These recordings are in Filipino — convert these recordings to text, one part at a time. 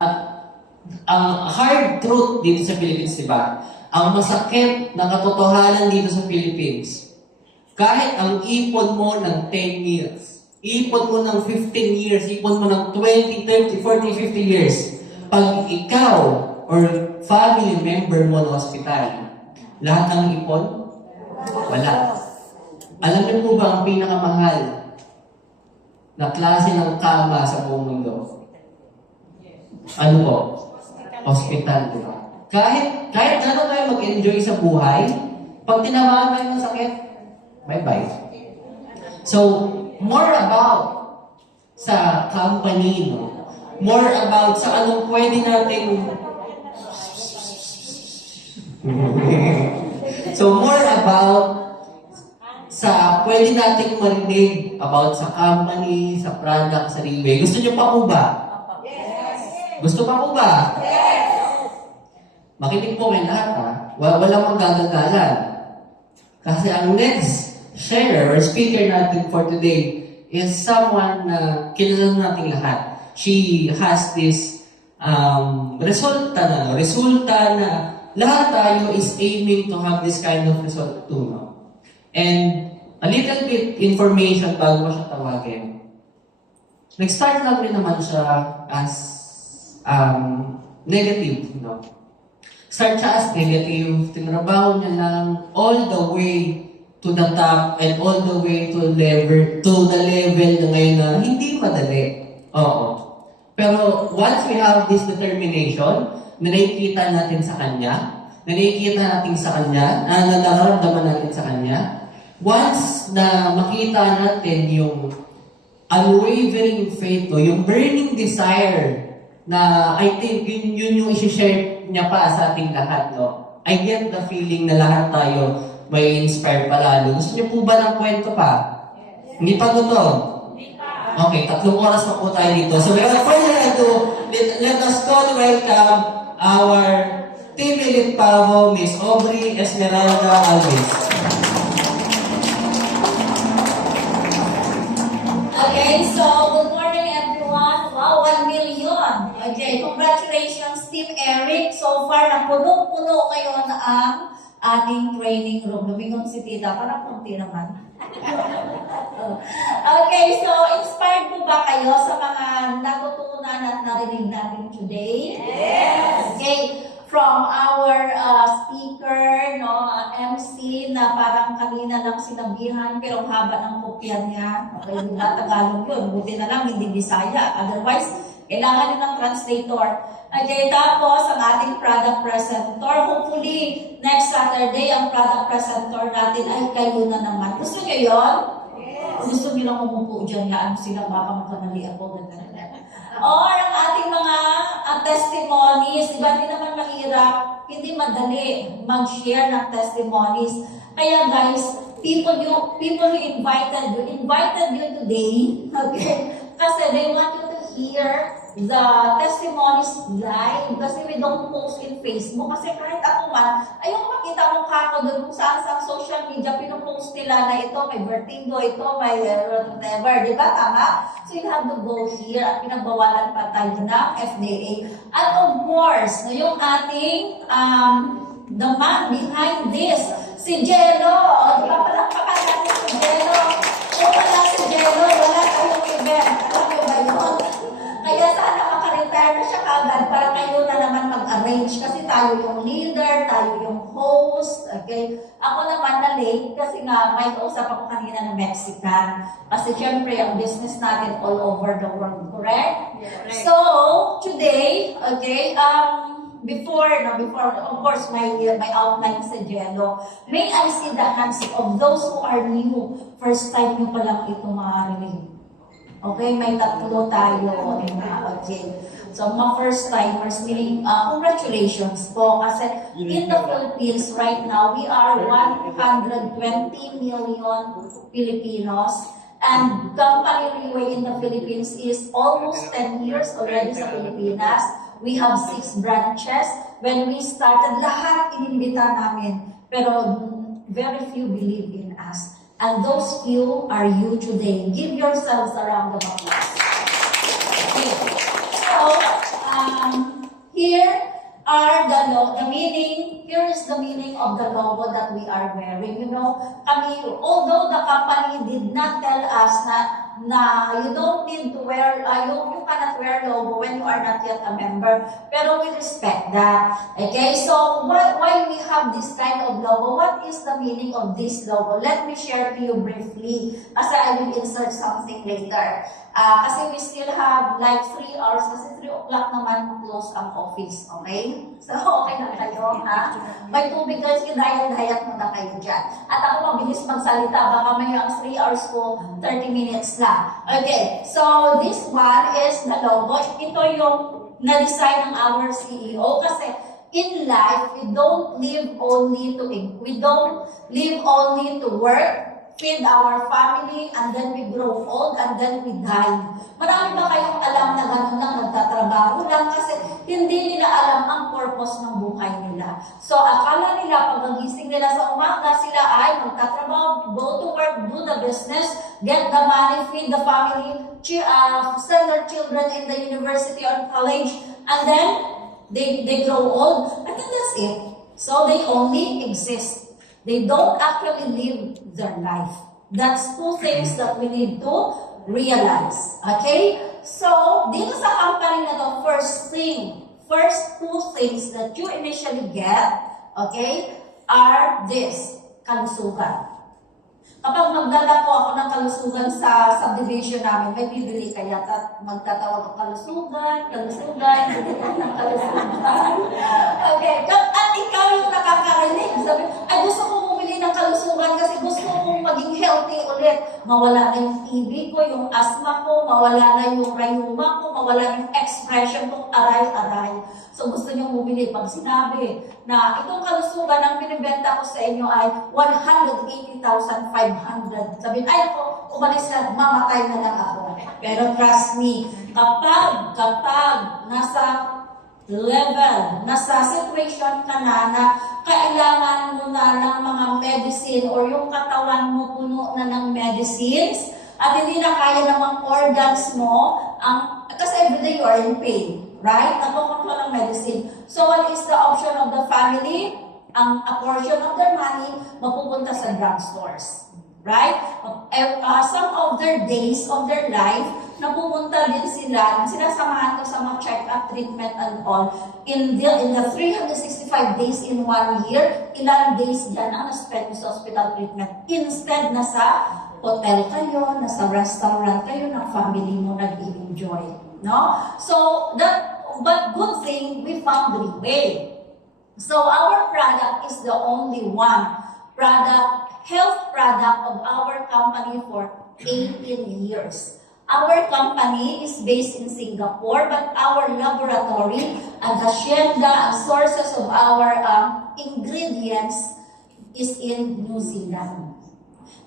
Ang hard truth dito sa Philippines, di ba? Ang masakit na katotohanan dito sa Philippines, kahit ang ipon mo ng 10 years, ipon mo ng 15 years, ipon mo ng 20, 30, 40, 50 years, pag ikaw or family member mo na hospital, lahat ng ipon, wala. Alam niyo po ba ang pinakamahal na klase ng kama sa buong mundo? Ano po? Hospital, di ba? Kahit gano'n tayo mag-enjoy sa buhay, pag tinamaan tayo ng sakit, bye-bye. So, more about sa company, no? More about sa anong pwede natin so, more about sa pwede nating marinig about sa company, sa product, sa Riway. Gusto niyo pa po ba? Gusto pa po ba? Makinig po kayo lahat, ha? Walang magagagalan. Kasi ang next sharer or speaker natin for today is someone na kilala natin lahat. She has this resulta na lahat tayo is aiming to have this kind of result too, no? And a little bit information bago ko siya tawagin. Nag-start lang rin naman siya as negative, no? Start siya as negative, tinrabaho niya lang all the way to the top and all the way to the level na ngayon na hindi madali. Oo. Pero once we have this determination, na nakikita natin sa kanya, na nararamdaman natin sa kanya, once na makita natin yung unwavering faith, no, yung burning desire na I think yun yung isi-share niya pa sa ating lahat, no? I get the feeling na lahat tayo may inspire palalo. Gusto niyo po ba ng kwento pa? Yes. Hindi pa gutom? Hindi pa. Okay, 3 oras pa po tayo dito. So without further ado, let us go to welcome our Team Elite Pavo, Miss Aubrey Esmeralda Alves. Okay, so good morning everyone. Wow, 1 million. Okay, congratulations Team Eric. So far, napuno-puno kayo na ang ating training room. Lumingon si Tita, parang kunti naman. Okay, so inspired po ba kayo sa mga natutunan at narinig natin today? Yes! Okay, from our speaker, no, MC, na parang kanina lang sinabihan, pero haba ng kopya niya. Okay, diba, Tagalog yun. Buti na lang, hindi Bisaya. Otherwise, kailangan nyo ng translator. Okay, tapos ang ating product presenter. Hopefully, next Saturday, ang product presenter natin ay kayo na naman. Gusto nyo yun? Yes. Gusto nyo lang umupo dyan, yaan sila, baka magkamali ako. Or ang ating mga testimonies, iba din naman mahirap, hindi madali mag-share ng testimonies. Kaya guys, people who invited you today, okay? Kasi they want you to hear the testimonies live kasi we don't post in Facebook. Kasi kahit ako man, ayoko makita mukha ko doon kung saan sa social media pinopost nila na ito, may vertigo, ito, may whatever. Di ba? Tama? So you have to go here at pinagbawalan pa tayo ng FDA. And of course, yung ating the man behind this, si Jello. Di ba palakpakan natin si Jello? Kung wala si Jello, wala tayong event. Alam mo ba yun? Kaya sana maka-retire na siya kagad para kayo na naman mag-arrange kasi tayo yung leader, tayo yung host, okay? Ako naman na late kasi nga may kausap ako kanina na Mexican. Kasi syempre ang business natin all over the world, correct? Yeah. So, today, okay, before, of course, my outline sa Jello, may I see the hands of those who are new, first time nyo palang ito marinig. Okay, may 3 tayo. Okay. So, mga first-timers, meaning, congratulations po. Kasi in the Philippines right now, we are 120 million Filipinos. And Company Riway in the Philippines is almost 10 years already sa Pilipinas. We have 6 branches. When we started, lahat inimbita namin. Pero very few believe in us. And those few are you today. Give yourselves a round of applause. Okay. So, Here are the meaning, here is the meaning of the logo that we are wearing. You know, kami, although the company did not tell us na you don't need to wear, you cannot wear logo when you are not yet a member, pero we respect that. Okay, so why we have this kind of logo? What is the meaning of this logo? Let me share to you briefly, kasi I will insert something later. Kasi we still have like 3 hours, kasi 3 o'clock naman close ang office, okay? So, okay na kayo, ha? May tubig guys, diet muna kayo dyan. At ako mabilis magsalita, baka may ang 3 hours ko, 30 minutes na. Okay, so this one is the logo. Ito yung na-design ng our CEO, kasi in life, we don't live only to work, feed our family, and then we grow old, and then we die. Marami ba kayong alam na gano'n lang nagtatrabaho lang kasi hindi nila alam ang purpose ng buhay nila. So, akala nila pag nagising nila sa umaga, sila ay magtatrabaho, go to work, do the business, get the money, feed the family, send their children in the university or college, and then they grow old, and then that's it. So, they only exist. They don't actually live their life. That's 2 things that we need to realize. Okay? So, dito sa company na to, first 2 things that you initially get, okay, are this, kalusugan. Kapag magdala po ako ng kalusugan sa subdivision namin, may bibili kaya at magtatawag ng kalusugan, bibili ng kalusugan. Okay, at ikaw yung nakakarinig. Sabi, ay gusto ko bumili ng kalusugan kasi gusto kong maging healthy ulit. Mawala na yung TB ko, yung asthma ko, mawala na yung rayuma ko, mawala yung expression kong aray-aray. So gusto nyo bumili. Pag sinabi na itong kalusugan ang binibenta ko sa inyo ay 180,500. Sabihin, ay ako, umalis na, mamatay na lang ako. Pero trust me, kapag nasa level, nasa situation ka na kailangan mo na ng mga medicine or yung katawan mo puno na ng medicines at hindi na kaya ng mga organs mo, kasi everyday you are in pain, right? Nakukontrol ang medicine. So what is the option of the family? A portion of their money mapupunta sa drugstores. Right? Some of their days of their life, napupunta din sila, sinasamahan ko sa mga check-up, treatment, and all. In the 365 days in 1 year, ilang days dyan ang na-spend sa hospital treatment. Instead, nasa hotel kayo, nasa restaurant kayo, ng family mo nag-enjoy. No? So, but good thing, we found Riway. So, our product is the only one health product of our company for 18 years. Our company is based in Singapore, but our laboratory and hacienda and sources of our ingredients is in New Zealand.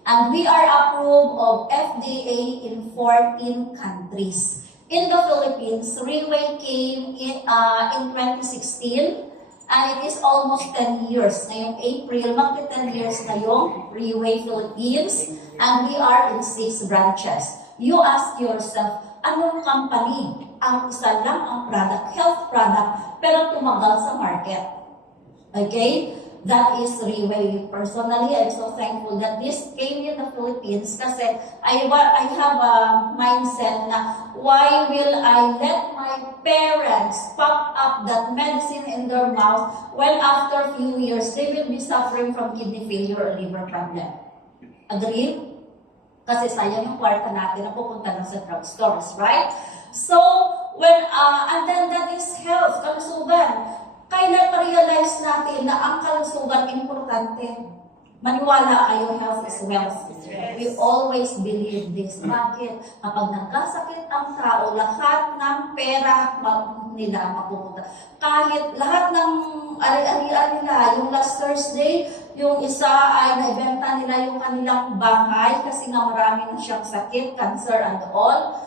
And we are approved of FDA in 14 countries. In the Philippines, Riway came in 2016. And it is almost 10 years. Ngayong April, magti-10 years ngayong Riway Philippines. And we are in 6 branches. You ask yourself, anong company? Ang isa lang ang product, health product, pero tumagal sa market. Okay? That is Riway. Personally, I'm so thankful that this came in the Philippines kasi I have a mindset na why will I let my parents pop up that medicine in their mouth when after a few years they will be suffering from kidney failure or liver problem? Agree? Kasi sayang yung kwarta natin na pupunta lang sa drugstores, right? So, and then that is health, kalusugan. Kailan ma-realize natin na ang kalusugan importante? Maniwala kayo, health is wealth. We always believe this. Bakit? Kapag nagkasakit ang tao, lahat ng pera nila mapupunta. Kahit lahat ng ari-arian nila, yung last Thursday, yung isa ay naibenta nila yung kanilang bahay kasi nga marami na siyang sakit, cancer and all.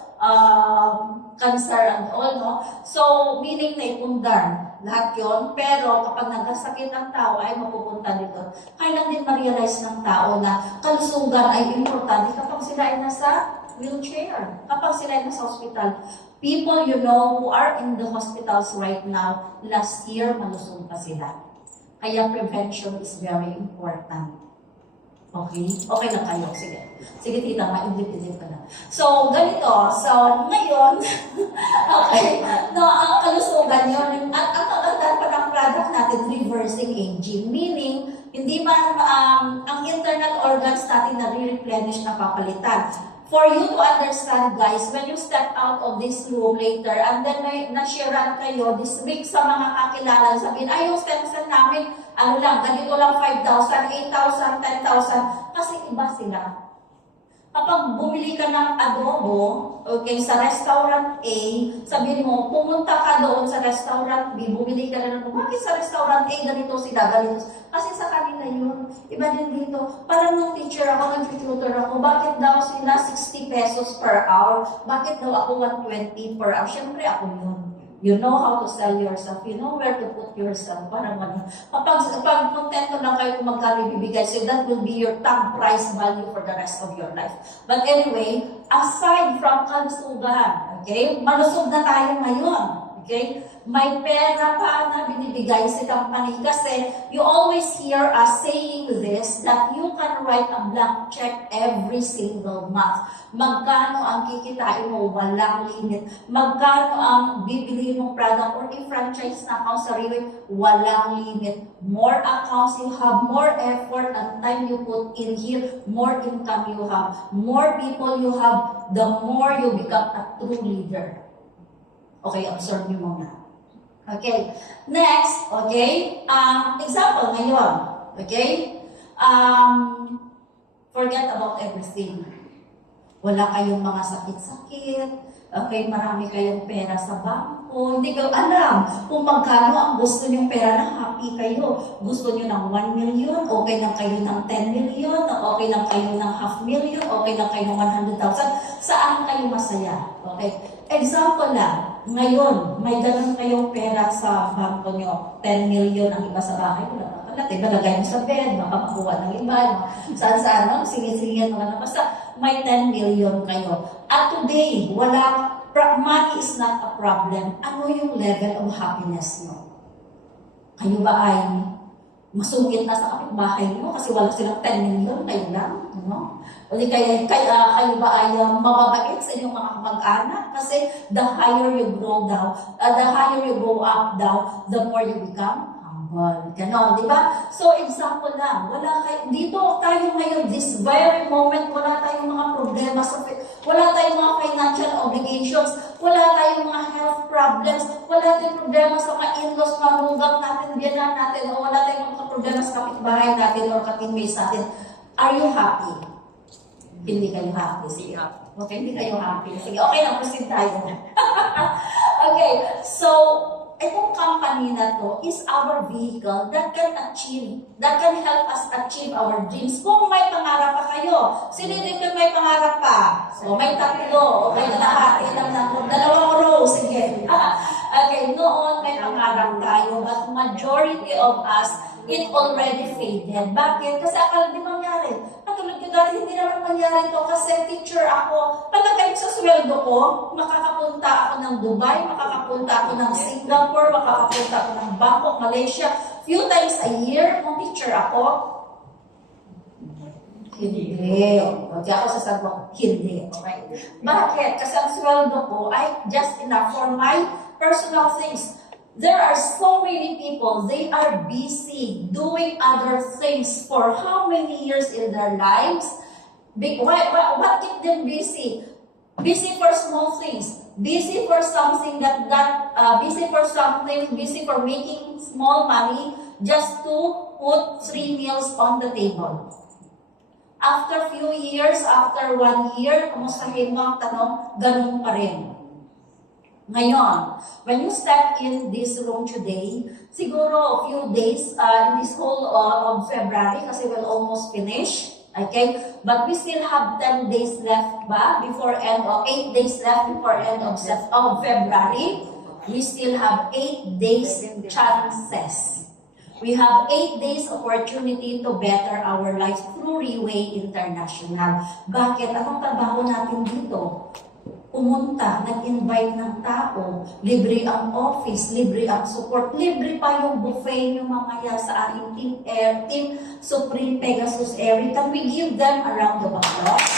No? So, meaning na ipundar. Lahat yon, pero kapag nagkasakit ang tao ay mapupunta dito. Kailan din ma-realize ng tao na kalusugan ay importante kapag sila ay nasa wheelchair kapag sila ay nasa hospital. People you know who are in the hospitals right now, last year malusog pa sila. Kaya prevention is very important. Okay? Okay na kayo. Sige. Sige, tita, ma-independent ka na. So, ganito. So, ngayon, okay, no, ang kalusugan yun, ang kagandaan pa ng product natin, reversing aging. Meaning, hindi man ang internal organs natin na re-replenish na papalitan. For you to understand, guys, when you step out of this room later, and then may na-sharean kayo this week sa mga kakilala, sabihin, ay, yung stem cell namin, ano lang, ganito lang 5,000, 8,000, 10,000, kasi iba sila. Kapag bumili ka ng adobo, okay, sa restaurant A, sabihin mo, pumunta ka doon sa restaurant B, bumili ka na ng, bakit sa restaurant A, ganito sila, ganito. Kasi sa kanila yun. Iba din dito. Parang nung teacher ako, nag-tutor ako, bakit daw sila 60 pesos per hour? Bakit daw ako 120 per hour? Siyempre ako yun. You know how to sell yourself. You know where to put yourself. Parang ano. Pag kontento lang kayo kung magkano ibibigay, so that will be your top price value for the rest of your life. But anyway, aside from kalusugan, okay, malusog na tayo ngayon. Okay? May pera pa na binibigay si company kasi you always hear us saying this that you can write a blank check every single month. Magkano ang kikitain mo? Walang limit. Magkano ang bibili mong product or i-franchise na account sarili? Walang limit. More accounts you have, more effort and time you put in here, more income you have. More people you have, the more you become a true leader. Okay, observe niyo muna. Okay, next, okay, example ngayon, okay, forget about everything. Wala kayong mga sakit-sakit, okay, marami kayong pera sa bangko, hindi kayo alam kung magkano ang gusto nyong pera na happy kayo. Gusto nyo ng 1 million, okay lang kayo ng 10 million, okay lang kayo ng 500,000, okay lang kayo ng 100,000, saan kayo masaya? Okay, example lang, ngayon, may ganun kayong pera sa bangko nyo, 10 million ang iba sa bahay, wala ka pala, iba lagay mo sa bed, makapakuha ng iba, saan-saan, no? Singit-singit, mga basta may 10 million kayo. At today, money is not a problem. Ano yung level of happiness nyo? Kayo ba ay masungit na sa kapitbahay nyo kasi wala silang 10 million, kayo lang, no? O di kayo ba ay mababait sa inyong mga kamag-anak kasi the higher you grow down, the higher you go up down, the more you become humble. Ganon, di ba? So, example lang, dito tayo ngayon, this very moment, wala tayong mga problema, wala tayong mga financial obligations, wala tayong mga health problems, wala tayong problema sa mga in-laws, mga lugang natin, biyanan natin, o wala tayong mga problema sa kapitbahay natin or ka-teammates natin. Are you happy? Hindi kayo happy. Sige. Okay, hindi kayo happy. Sige, okay lang, proceed tayo. Okay, so, itong company na to is our vehicle that can help us achieve our dreams. Kung may pangarap pa kayo, sino din kayo may pangarap pa? So, may tatlo, okay, lahat, dalawang row, sige. Okay, noon may pangarap tayo, but majority of us, it already faded. Bakit? Kasi akala di mangyari. Katulad ko dati, hindi naman mangyari to kasi teacher ako. Pagkakait sa sweldo ko, makakapunta ako ng Dubai, makakapunta ako ng Singapore, makakapunta ako ng Bangkok, Malaysia. Few times a year, kung teacher ako, hindi. Hindi ako sasagot, hindi. Okay? Bakit? Kasi ang sweldo ko ay just enough for my personal things. There are so many people, they are busy doing other things for how many years in their lives? What keep them busy? Busy for small things, busy for something busy for making small money just to put 3 meals on the table. After few years, after 1 year, kumustahin mo ang tanong, ganun pa rin. Ngayon, when you step in this room today, siguro a few days in this whole of February, kasi we'll almost finish, okay? But we still have 10 days left before end, or 8 days left before end of February. We still have 8 days chances. We have 8 days opportunity to better our lives through Reway International. Bakit? Anong trabaho natin dito? Pumunta, nag-invite ng tao, libre ang office, libre ang support, libre pa yung buffet yung mamaya sa ating Team Supreme Pegasus Air. Can we give them a round of applause?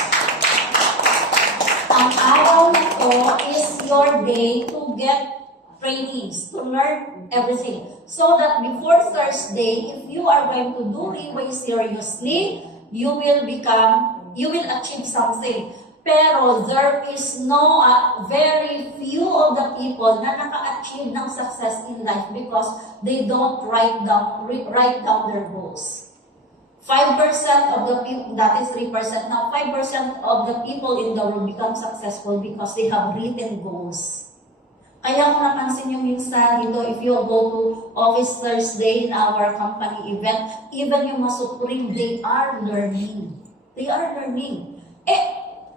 Ang araw na to is your day to get trainings, to learn everything. So that before Thursday, if you are going to do Reway seriously, you will achieve something. Pero there is no, very few of the people na naka-achieve ng success in life because they don't write down their goals. 5% of the people, that is 3%, now 5% of the people in the world become successful because they have written goals. Kaya kung napansin nyo minsan dito, if you go to Office Thursday in our company event, even yung mga Supreme, they are learning. They are learning.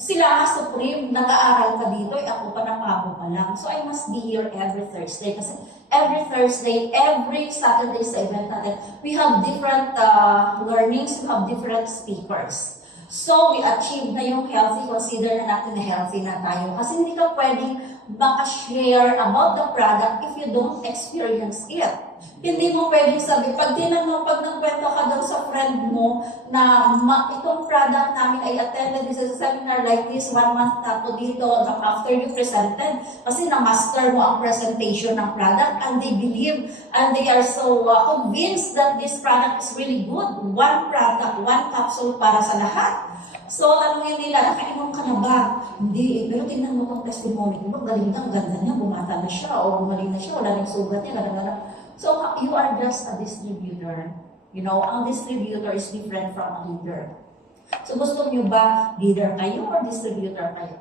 Sila, Supreme, nag-aaral pa dito, ako pa napabo pa lang. So I must be here every Thursday. Kasi every Thursday, every Saturday sa event natin, we have different learnings, we have different speakers. So we achieve na yung healthy, consider na natin na healthy na tayo. Kasi hindi ka pwedeng maka-share about the product if you don't experience it. Hindi mo pwedeng sabi, pag nagkwento ka daw sa friend mo na itong product namin ay attended this seminar like this, 1 month na po dito, after you presented, kasi na-master mo ang presentation ng product and they believe and they are so convinced that this product is really good. One product, one capsule para sa lahat. So, tanongin nila, nakainom ka na ba? Hindi, pero tingnan mo itong testimony. Diba, galing na, ang ganda niya, bumata na siya, o gumaling na siya, wala nang sugat niya, ganda. So, you are just a distributor. You know, ang distributor is different from a leader. So, gusto niyo ba leader kayo or distributor kayo?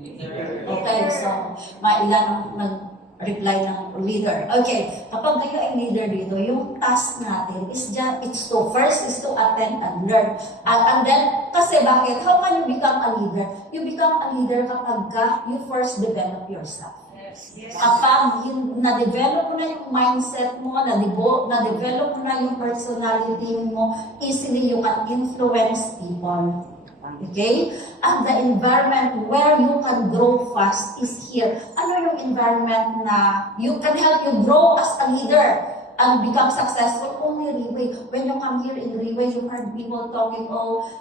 Leader. Okay, so, mailan nag-reply ng leader. Okay, kapag kayo ay leader dito, yung task natin is just, first is to attend and learn. And then, kasi bakit? How can you become a leader? You become a leader kapag you first develop yourself. Yes. Kapag na-develop mo na yung mindset mo, na-develop mo na yung personality mo, easily you can influence people. Okay? And the environment where you can grow fast is here. Ano yung environment na you can help you grow as a leader and become successful? Only Reway. When you come here in Reway, you heard people talking,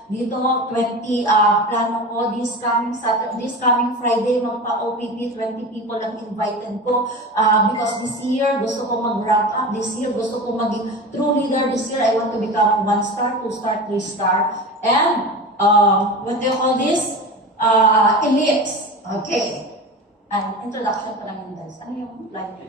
dito 20 plano ko, this coming Friday, magpa-OPP, 20 people ang invited ko because this year, gusto ko mag-rank up. This year, gusto ko maging true leader. This year, I want to become 1 star, 2 star, 3 star. And what do you call this? Elites. Okay. And introduction pa lang yun, guys. Ano yung like?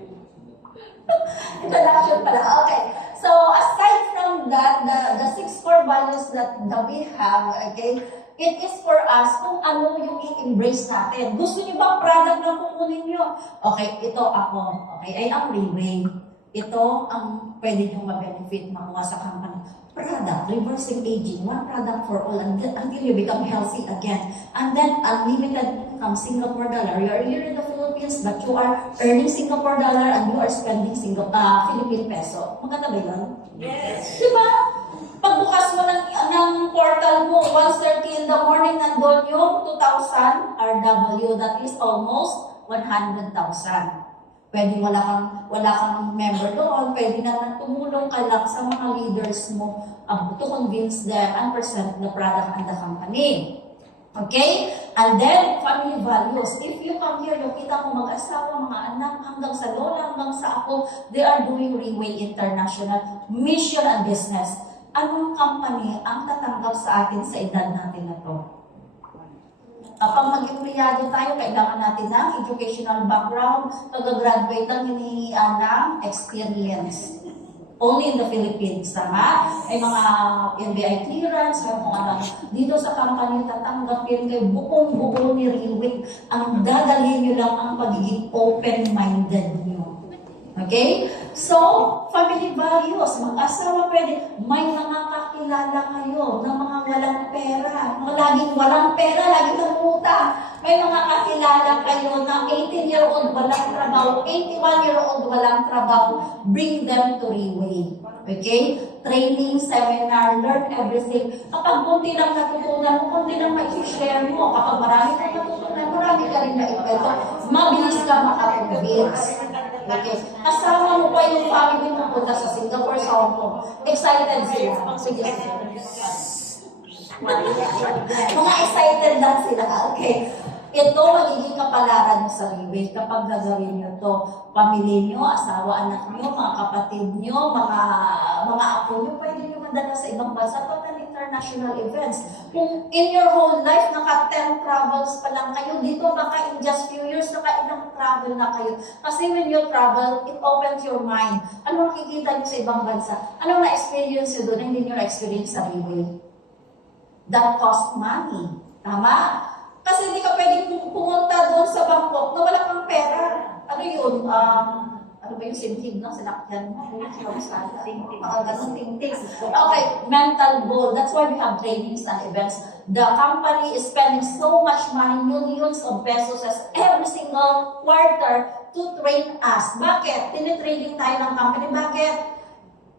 Introduction pa lang. Okay. So, aside from that, the 6 core values that we have, okay, it is for us kung ano yung i-embrace natin. Gusto niyo bang product na kukunin niyo? Okay, ito ako. Okay, I am Reway. Ito ang pwede niyong ma-benefit, makuha sa company. Product, reversing aging, one product for all until you become healthy again. And then, unlimited income, Singapore dollar. You are here in the Philippines, but you are earning Singapore dollar and you are spending Philippine peso. Maganda ba yun? Yes. Diba? Pagbukas mo ng portal mo, 1:30 in the morning, nandun yung 2,000 RW. That is almost 100,000. Pwede wala kang member doon, pwede na tumulong ka lang sa mga leaders mo to convince them and present the product and the company. Okay? And then, family values. If you come here, yung kita mo mag-asawa, mga anak, hanggang sa lola, hanggang sa ako, they are doing Reway International mission and business. Anong company ang tatanggap sa atin sa edad natin na to? Kapag mag-empleyado tayo, kailangan natin ng educational background, kag-graduate lang ng experience. Only in the Philippines, tama? May mga NBI clearance, may mga dito sa company tatanggapin kayo buong-buo ni Reway. Ang dadalhin nyo lang ang pagiging open-minded nyo. Okay? So, family values, mag-asawa pwede, may mga kakilala kayo ng mga walang pera, mga laging walang pera, laging nangutang. May mga kakilala kayo na 18-year-old walang trabaho, 81-year-old walang trabaho, bring them to Reway. Okay? Training, seminar, learn everything. Kapag kunti lang natutunan mo, kunti lang ma-share mo. Kapag marami kang natutunan, marami ka rin na-ipento. Mabilis ka makakonvince. Okay. Kasama mo pa yung family mo punta sa Singapore, sa Hong Kong. Excited sila. Sige. Mga excited lang sila. Okay. Ito, magiging kapalaran mo sa Reway kapag gagawin nyo to. Pamilya nyo, asawa, anak nyo, mga kapatid nyo, mga apo nyo, pwede nyo mandala sa ibang bansa. Total international events. Kung in your whole life, naka 10 travels pa lang kayo, dito baka in just few years, naka ilang travel na kayo. Kasi when you travel, it opens your mind. Ano nakikita nyo sa ibang bansa? Anong na-experience nyo doon, hindi nyo na-experience sa Reway? That cost money. Tama? Kasi hindi ka pwedeng pumunta doon sa Bangkok na wala kang pera. Ano yun? Ano ba yung sintig ng sinakyan mo? Mga ganun tintig. Okay, mental goal. That's why we have trainings and events. The company is spending so much money, millions of pesos every single quarter to train us. Bakit? Tinitraining tayo ng company. Bakit?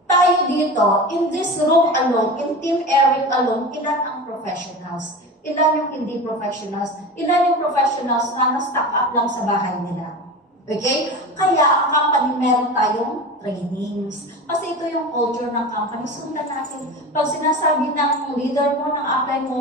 Tayo dito, in this room alone, in Team Eric alone, ilan ang professionals? Ilan yung hindi professionals? Ilan yung professionals na na-stock up lang sa bahay nila? Okay? Kaya ang company meron tayong trainings. Kasi ito yung culture ng company. Sundan natin. Pag sinasabi ng leader mo, ng apply mo,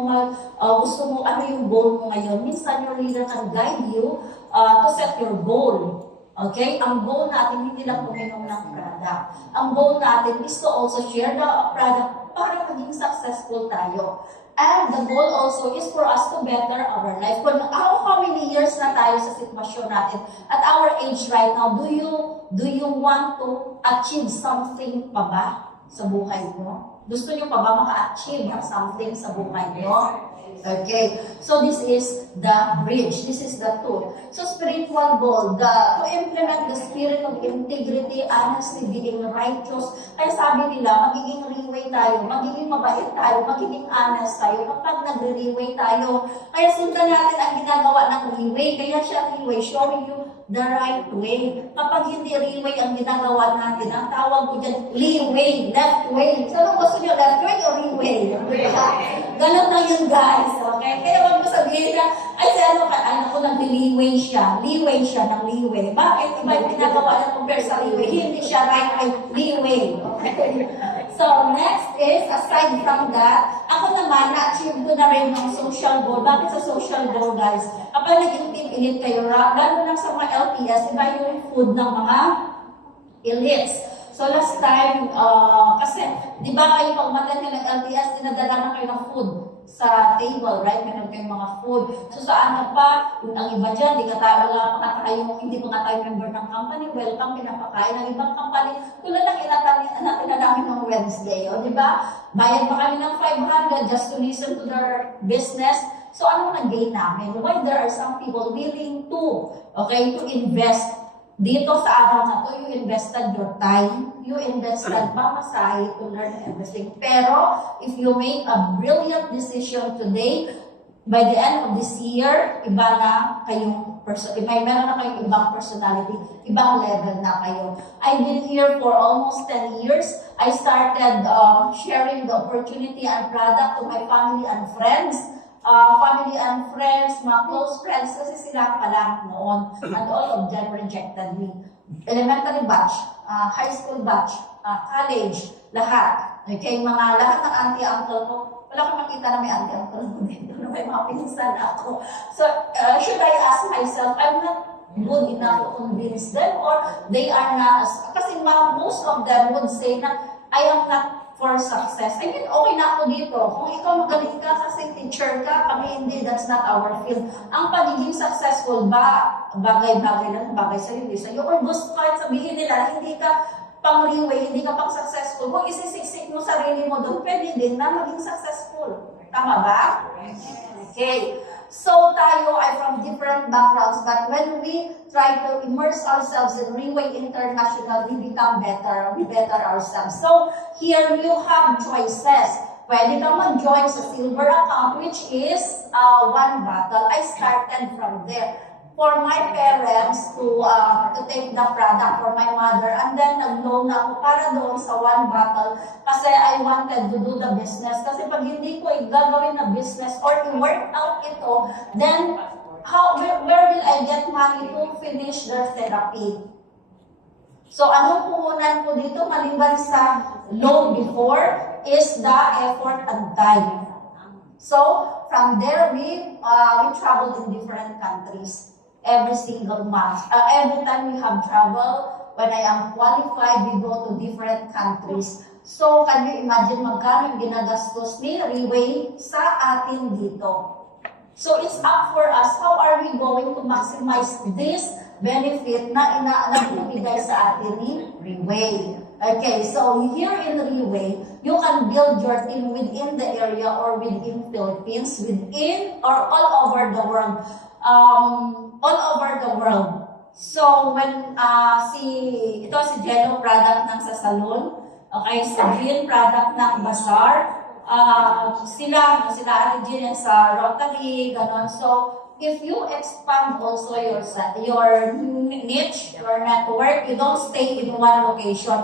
gusto mo, ano yung goal mo ngayon, minsan your leader can guide you to set your goal. Okay? Ang goal natin, hindi lang puminom ng product. Ang goal natin is to also share the product para maging successful tayo. And the goal also is for us to better our life. Kung how many years na tayo sa sitwasyon natin, at our age right now, do you want to achieve something pa ba sa buhay mo? Gusto niyo pa ba maka-achieve ng something sa buhay mo? Okay, so this is the bridge. This is the tool. So spiritual goal, to implement the spirit of integrity, honesty, being righteous. Kaya sabi nila, magiging Reway tayo, magiging mabait tayo, magiging honest tayo kapag nagre-Reway tayo. Kaya sundan natin ang ginagawa ng Reway. Kaya siya Reway, showing you the right way. Kapag hindi Reway ang ginagawa natin, ang tawag ko dyan, leeway, left way. So, ano gusto nyo, left way o Reway? Ganun lang yun, guys. Okay? Kaya wag mo sabihin na, ay, si ano ko, nag-leeway siya. Leeway siya ng leeway. Bakit? Iba yung ginagawa na compare sa Reway. Hindi siya right way, leeway. Okay? So, next is, aside from that, ako naman, na-achieve ko na rin ng social goal. Bakit sa social goal, guys? Kapag naging team elite kayo, lalo lang sa mga LPS, iba yung food ng mga elites. So last time, kasi, di ba kayo pag matan ng LPS, dinadala na kayo ng food sa table, right? Meron kayong mga food. So saan na pa, yung ang iba dyan, hindi pa tayo member ng company, welcome, pinapakain ng ibang company. Tulad lang natin namin ng Wednesday, di ba? Bayad pa kami ng 500 just to listen to their business. So ano nag-gain namin? Why there are some people willing to, okay, to invest dito sa araw na to, you invested your time, you invested pamasahe to learn everything. Pero, if you make a brilliant decision today, by the end of this year, iba na kayong meron na kayong ibang personality, ibang level na kayo. I've been here for almost 10 years. I started sharing the opportunity and product to my family and friends. Mga close friends, kasi sila pa lang noon, and all of them rejected me. Elementary batch, high school batch, college, lahat. Okay, lahat ng auntie-uncle ko, wala akong makita na may auntie-uncle ko dito, na may mga pinsan ako. So, should I ask myself, I'm not good enough to convince them, or they are not, kasi most of them would say na, I am not for success. I mean, okay na ako dito. Kung ikaw magaling ka kasi teacher ka, kami hindi, that's not our field. Ang pagiging successful ba, bagay-bagay lang, bagay sa'yo, hindi sa'yo, or gusto kahit sabihin nila, hindi ka pang Reway, hindi ka pang successful. Kung isisiksik mo sarili mo doon, pwede din na maging successful. Tama ba? Okay. So tayo ay from different backgrounds, but when we try to immerse ourselves in Reway International, we become better. We better ourselves. So here you have choices. Pwede kang mag-join sa silver account, which is one bottle. I started from there. For my parents to take the product for my mother, and then nag-loan ako para doon sa one bottle kasi I wanted to do the business. Kasi pag hindi ko gagawin na business or i-work out ito, then where will I get money to finish their therapy? So anong puhunan ko dito maliban sa loan before is the effort and time. So from there we traveled in different countries. Every single month. Every time we have travel, when I am qualified, we go to different countries. So, can you imagine magkano yung ginagastos ni Reway sa atin dito? So, it's up for us. How are we going to maximize this benefit na binibigay sa atin ni Reway? Okay, so here in Reway, you can build your team within the area or within Philippines, within or all over the world. All over the world. So, when ito si Jello product ng sa salon, okay, si Jean product ng Bazaar, sila Ate Jean sa Rotary, ganon. So, if you expand also your niche, your network, you don't stay in one location.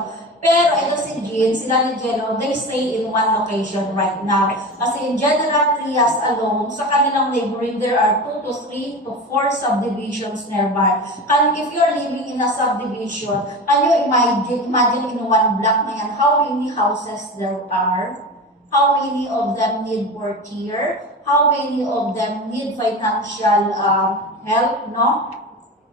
Pero ito si Jean, sila ni Jello, they stay in one location right now. Kasi in General Trias alone, sa kanilang neighboring, there are 2 to 3 to 4 subdivisions nearby. And if you're living in a subdivision, can you imagine in one block na yan, how many houses there are? How many of them need portier? How many of them need financial help, no?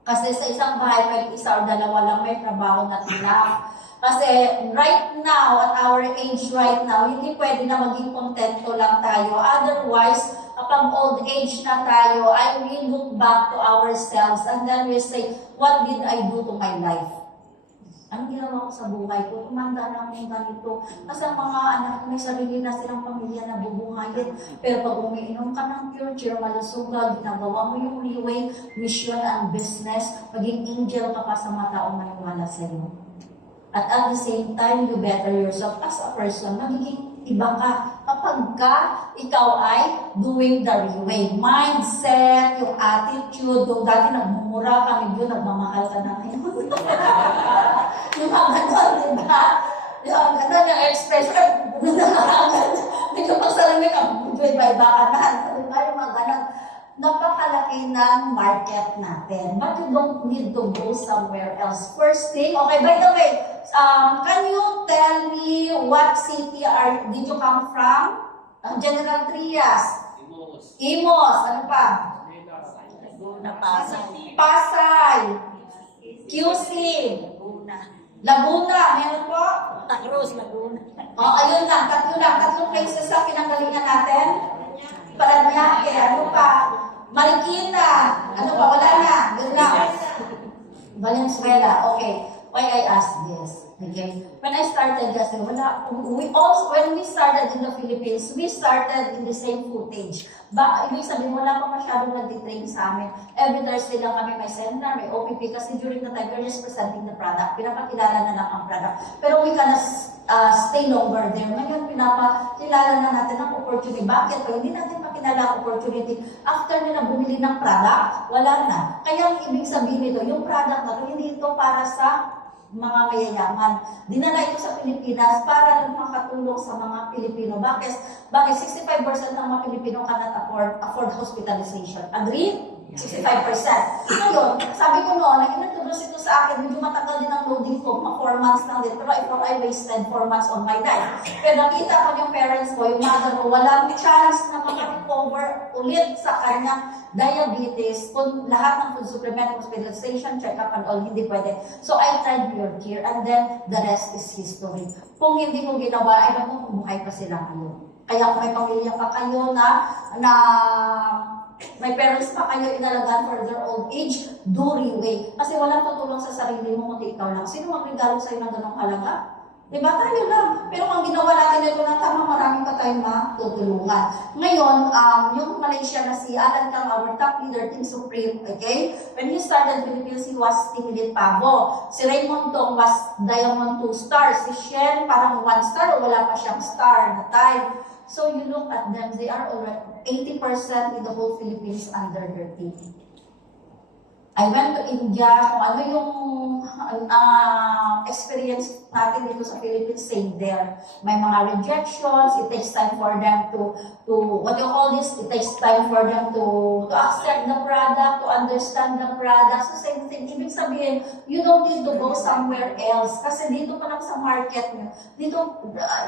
Kasi sa isang bahay, may isa o dalawa lang may trabaho na tinap. Kasi right now, at our age right now, hindi pwede na maging kontento lang tayo. Otherwise, kapag old age na tayo, I will look back to ourselves and then we say, what did I do to my life? Anong ginawa ko sa buhay ko? Tumanda na akong ganito. Kasi ang mga anak ko may sarili na silang pamilya na bubuhayin. Pero pag umiinom ka ng pure cheer, malusuga, ginagawa mo yung Reway, mission and business, maging angel ka pa sa mga taong maniwala sa iyo. At the same time, you better yourself as a person. Magiging iba ka kapag ikaw ay doing the Reway. Mindset, yung attitude, yung dati nagmumura ka, medyo nagmamahal ka na ngayon. Yung mga ganon, di ba? Yung ganon yung expression, medyo pagsalamin ka, medyo iba-iba ka na. Di ba yung mga ganon? Napakalaki ng market natin. But you don't need to go somewhere else. First thing, okay, by the way, can you tell me what city did you come from? General Trias. Imos. Ano pa? Pasay. QC. Laguna. Meron po? Tacros, Laguna. Ayun lang. Tatlong places sa pinanggalingan natin. Paranaque. Ano pa? Marikina. Ano pa? Wala na. Yun lang. Valenzuela. Okay. Why I asked this? Okay. When I started kasi when we started in the Philippines, we started in the same footage. Ibig sabihin, wala pa masyadong nag-train sa amin. Every Thursday lang kami may seminar, may OPP, kasi during the time, we're just presenting the product. Pinapakilala na lang ang product. Pero we cannot stay longer there. Ngayon, pinapakilala na natin ang opportunity. Bakit? Kung hindi natin pakilala ang opportunity, after nila bumili ng product, wala na. Kaya ang ibig sabihin nito, yung product na ito, hindi ito para sa mga mayayaman. Dinala ito sa Pilipinas para lang makatulong sa mga Pilipino. Bakit 65% ng mga Pilipino cannot afford hospitalization? Agree? 65%. Ngayon, sabi ko noon, nag-introduce ito sa akin, medyo matagal din ang loading ko, mga 4 months lang din, pero I wasted 4 months on my life. Pero nakita ko yung parents ko, yung mother ko, walang chance na makarecover ulit sa kanyang diabetes, kung lahat ng food supplement, hospitalization, check-up and all, hindi pwede. So I tried Pure Care, and then the rest is history. Kung hindi mo ginawa, ay naku, kumuhay pa sila ngayon. Kaya kung may pamilya pa kayo na may parents pa kayo inalagaan for their old age, do Reway. Kasi walang tutulong sa sarili mo kundi ikaw lang. Sino magregalo sa'yo ng ganong halaga? Diba tayo lang? Pero kung ginawa natin ito ng tama, marami pa tayong matutulungan. Ngayon, yung Malaysia na si Alan Kang, our top leader, Team Supreme, okay? When he started Philippines, he was Timidit Pavo. Si Raymond Tong was Diamond 2 stars. Si Shen, parang 1 star o wala pa siyang star na time. So you look at them, they are already 80% in the whole Philippines under their team. I went to India, kung ano yung experience natin dito sa Philippines, same there. May mga rejections, it takes time for them to what you call this, it takes time for them to accept the product, to understand the product. So same thing, ibig sabihin, you don't need to go somewhere else. Kasi dito pa lang sa market nyo,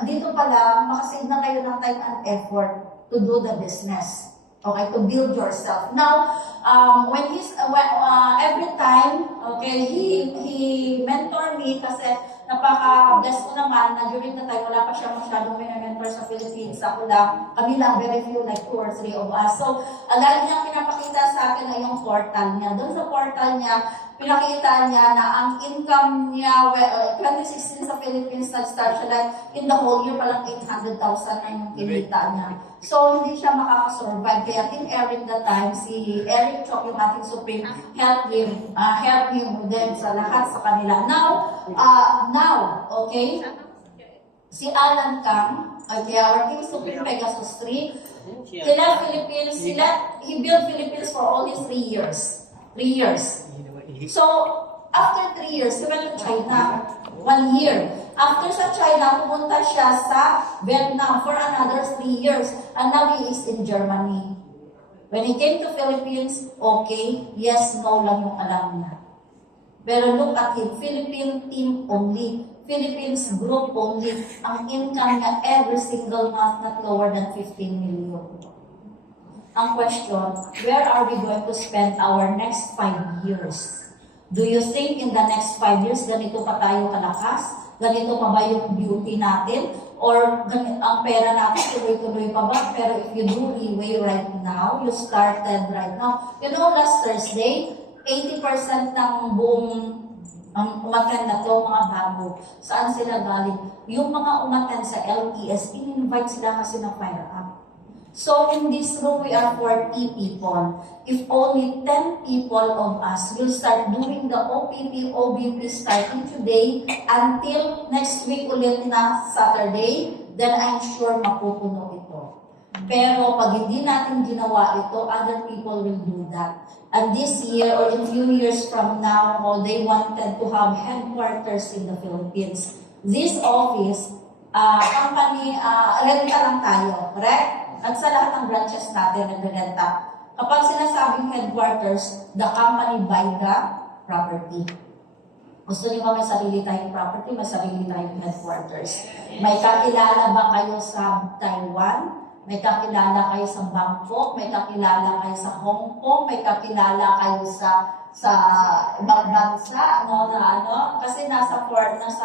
dito pa lang, makasave na kayo ng time and effort to do the business. Okay, to build yourself. Now, every time, okay, he mentor me kasi napaka-bless ko naman na during the time wala pa siya masyadong mentor sa Philippines. Ako lang, kami lang, very few, like 2 or 3 of us. So, lagi niyang pinapakita sa akin na yung portal niya. Doon sa portal niya, pinakita niya na ang income niya, 2016 sa Philippines, nag-start siya like, in the whole year, palang 800,000 na yung kinita niya. So, hindi siya makakasurvive. Kaya Team Eric that time, si Eric Chok, yung ating Supreme, help him din sa lahat sa kanila. Now, okay, si Alan Kang, okay, our Team Supreme Pegasus 3, he left Philippines, he built Philippines for only 3 years. 3 years. So, after 3 years, he went to China. 1 year. After sa China, pumunta siya sa Vietnam for another 3 years. And now he is in Germany. When he came to Philippines, okay, yes, no lang yung alam niya. Pero look at him, Philippine team only. Philippines group only. Ang income niya every single month not lower than 15 million. Ang question, where are we going to spend our next 5 years? Do you think in the next 5 years, ganito pa tayo kalakas? Ganito pa ba yung beauty natin? Or ang pera natin, tuloy-tuloy pa ba? Pero if you do leeway right now, you started right now. You know, last Thursday, 80% ng buong umaten na to, mga bago. Saan sila galing? Yung mga umaten sa LTS, in-invite sila kasi na fire up. So in this room, we are 40 people. If only 10 people of us will start doing the OPP, OBP starting today until next week ulit na Saturday, then I'm sure mapupuno ito. Pero pag hindi natin ginawa ito, other people will do that. And this year or in few years from now, they wanted to have headquarters in the Philippines. This office, company, renta lang tayo, correct? At sa lahat ng branches natin, nag-renta. Kapag sinasabing headquarters, the company buy the property. Gusto niyo ba may sarili tayong property, may sarili tayong headquarters? May kakilala ba kayo sa Taiwan? May kakilala kayo sa Bangkok? May kakilala kayo sa Hong Kong? May kakilala kayo sa ibang bansa, kasi nasa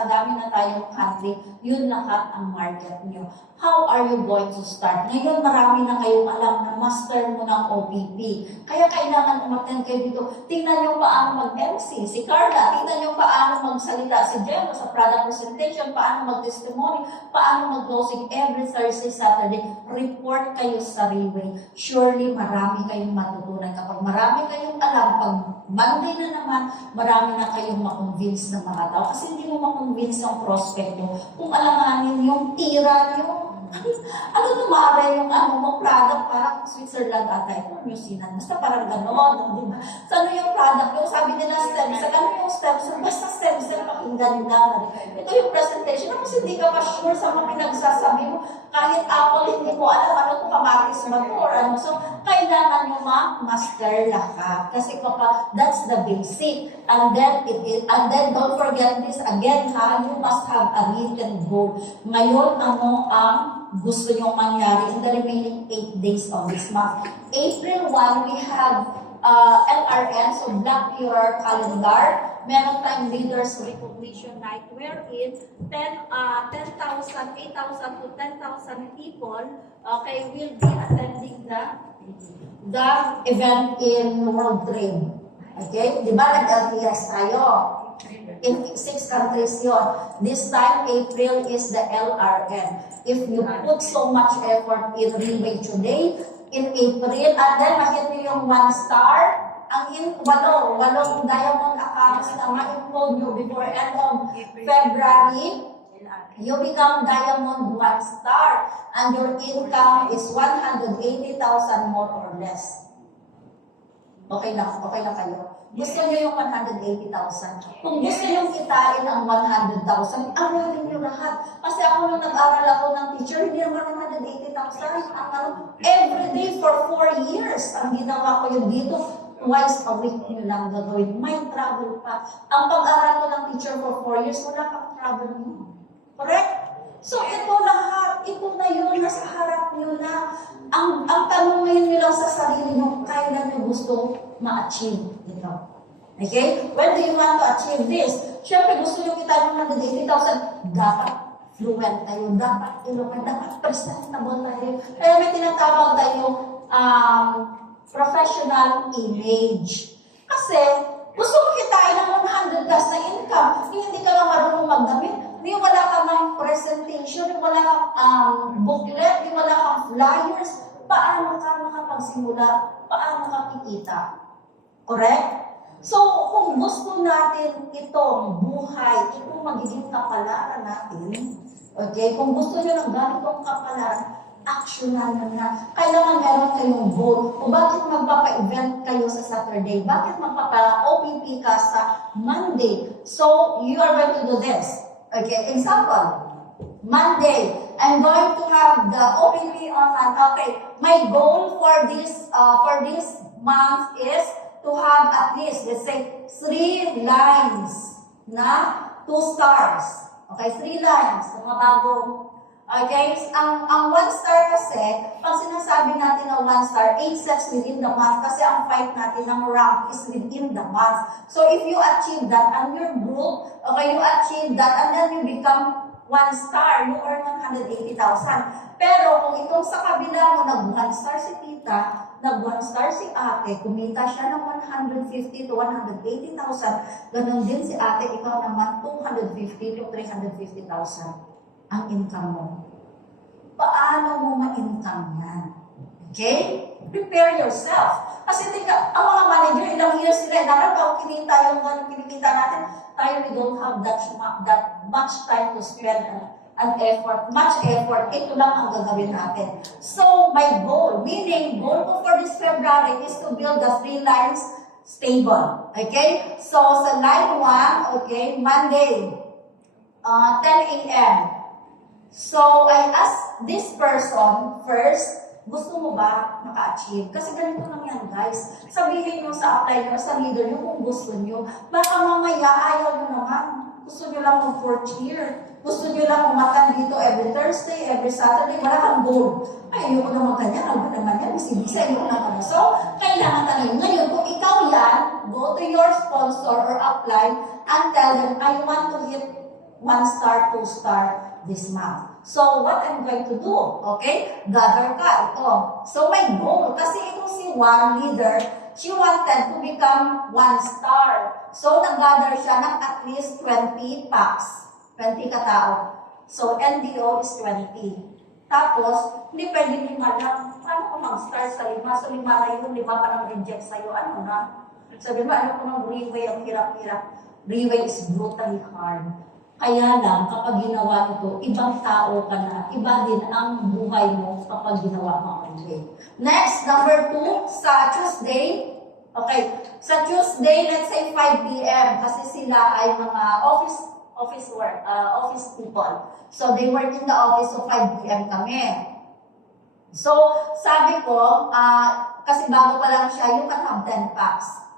dami na tayong country, yun lahat ang market nyo. How are you going to start? Ngayon, marami na kayong alam na master mo ng OPP. Kaya kailangan umattend kayo dito. Tingnan nyo paano mag-MC. Si Carla, tingnan nyo paano magsalita. Si Gemma sa product presentation, paano mag-testimony, paano mag-closing every Thursday, Saturday. Report kayo sa Riway. Surely, marami kayong matutunan. Kapag marami kayong alam, pag Monday na naman, marami na kayong makonvince ng mga tao. Kasi hindi mo makonvince ang prospect mo. Kung alanganin yung tira, yung tumara yung product, parang Switzerland ata ito, New Zealand. Basta parang gano'n, di ba? So, yung product, yung sabi nila stem cell, yung stem cell, basta stem cell, pakinggan nila. Ito yung presentation, kasi hindi ka pa sure sa mga pinagsasabi mo. Kahit Apple, hindi mo alam ano kung kamatis ba ito or ano. So, kailangan nyo ma-master lahat. Kasi kapag, that's the basic. And then don't forget this again, you must have a written goal. Ngayon, ano ang gusto nyo mangyari in the remaining 8 days of this month? April 1, we have LRN, so Black Mirror Calendar. Meron tayong Leaders Recognition Night wherein 8,000 to 10,000 people will be attending the event in World Trade. Okay? Di ba nag-LTS tayo? In 6 countries yon. This time, April is the LRN. If you put so much effort in Railway Today, in April, and then mahit nyo yung 1 star, ang walong diamond accounts na ma-impose nyo before end of February, you become diamond 1 star, and your income is 180,000 more or less. Okay lang kayo. Gusto nyo yung 180,000. Kung gusto nyo kitain ang 100,000, aralin nyo lahat. Kasi ako nung nag-aral ako ng teacher, hindi naman 180,000. Every day for 4 years, ang ginawa ko yun dito, twice a week nyo lang gagawin. May travel pa. Ang pag-aral ko ng teacher for 4 years, wala kang travel mo. Correct? So, ito lahat, ito na yun, nasa harap nyo na. Ang tanong ngayon nyo lang sa sarili nyo, kailan nyo gusto ma-achieve ito. Okay? When do you want to achieve this? Siyempre, gusto nyo kita ng 180,000, dapat fluent tayo, dapat ilukan, dapat presentable tayo. Kaya may tinatawag tayo professional image. Kasi, gusto mo kitain ng 100 plus na income, hindi ka lang marunong magdamit, hindi wala ka ng presentation, wala kang booklet, wala kang flyers, paano ka makapagsimula, paano ka kikita? Correct? So, kung gusto natin itong buhay, itong magiging kapalaran natin, okay, kung gusto nyo ng ganitong kapalaran, actionan na. Kailangan meron kayong goal. O bakit magpapa-event kayo sa Saturday? Bakit magpapa-OPP ka sa Monday? So, you are going to do this. Okay, example. Monday, I'm going to have the OPP online. Okay, my goal for this month is to have at least, let's say, 3 lines na 2 stars. Okay, 3 lines. Mga bagong. Okay, ang 1 star kasi, pag sinasabi natin na 1 star, 8 sets within the month kasi ang fight natin ng rank is within the month. So if you achieve that and your group, okay, you achieve that and then you become 1 star, you earn 180,000. Pero kung itong sa kabila mo, nag-1 star si tita, nag-1 star si ate, kumita siya ng 150 to 180,000, ganun din si ate, ikaw naman 250 to 350,000 ang income mo. Paano mo ma-income yan? Okay? Prepare yourself. Kasi tingnan, ang mga manager, ilang years sila, dapat pa kinita yung kinikita natin, tayo we don't have that much time to spend and effort, much effort, ito lang ang gagawin natin. So, my goal, meaning, goal ko for this February is to build the 3 lines stable. Okay? So, sa line 1, okay, Monday, 10 a.m., so, I asked this person first, gusto mo ba maka-achieve? Kasi ganito lang yan, guys. Sabihin nyo sa apply nyo, sa leader nyo kung gusto nyo. Baka mamaya ayaw nyo naman. Gusto nyo lang ng 4th year. Gusto nyo lang umatan dito every Thursday, every Saturday. Wala kang goal. Ay, ayoko naman kanya. Ano naman yan? Bisa, ayoko naman. So, kailangan tayo. Ngayon, kung ikaw yan, go to your sponsor or apply and tell them, I want to hit 1 star, 2 star this month. So, what I'm going to do, okay? Gather ka, ito. So, my goal, kasi itong si one leader, she wanted to become 1 star. So, nag-gather siya ng at least 20 packs. 20 katao. So, NDO is 20. Tapos, hindi pwede 5 lang. Paano ko mag-start sa 5? So, 5 na yun, 5 pa nang reject sa'yo. Ano na? Sabi mo, ano ko ng Breeway, ang hirap-hirap. Breeway is brutally hard. Kaya lang, kapag ginawa ito, ibang tao ka na, iba din ang buhay mo kapag ginawa mo ang Breeway. Next, number 2, sa Tuesday. Okay, sa Tuesday, let's say 5 p.m. kasi sila ay mga office people. So, they work in the office, so 5 p.m. kami. So, sabi ko, kasi bago pa lang siya, you can have 10 packs.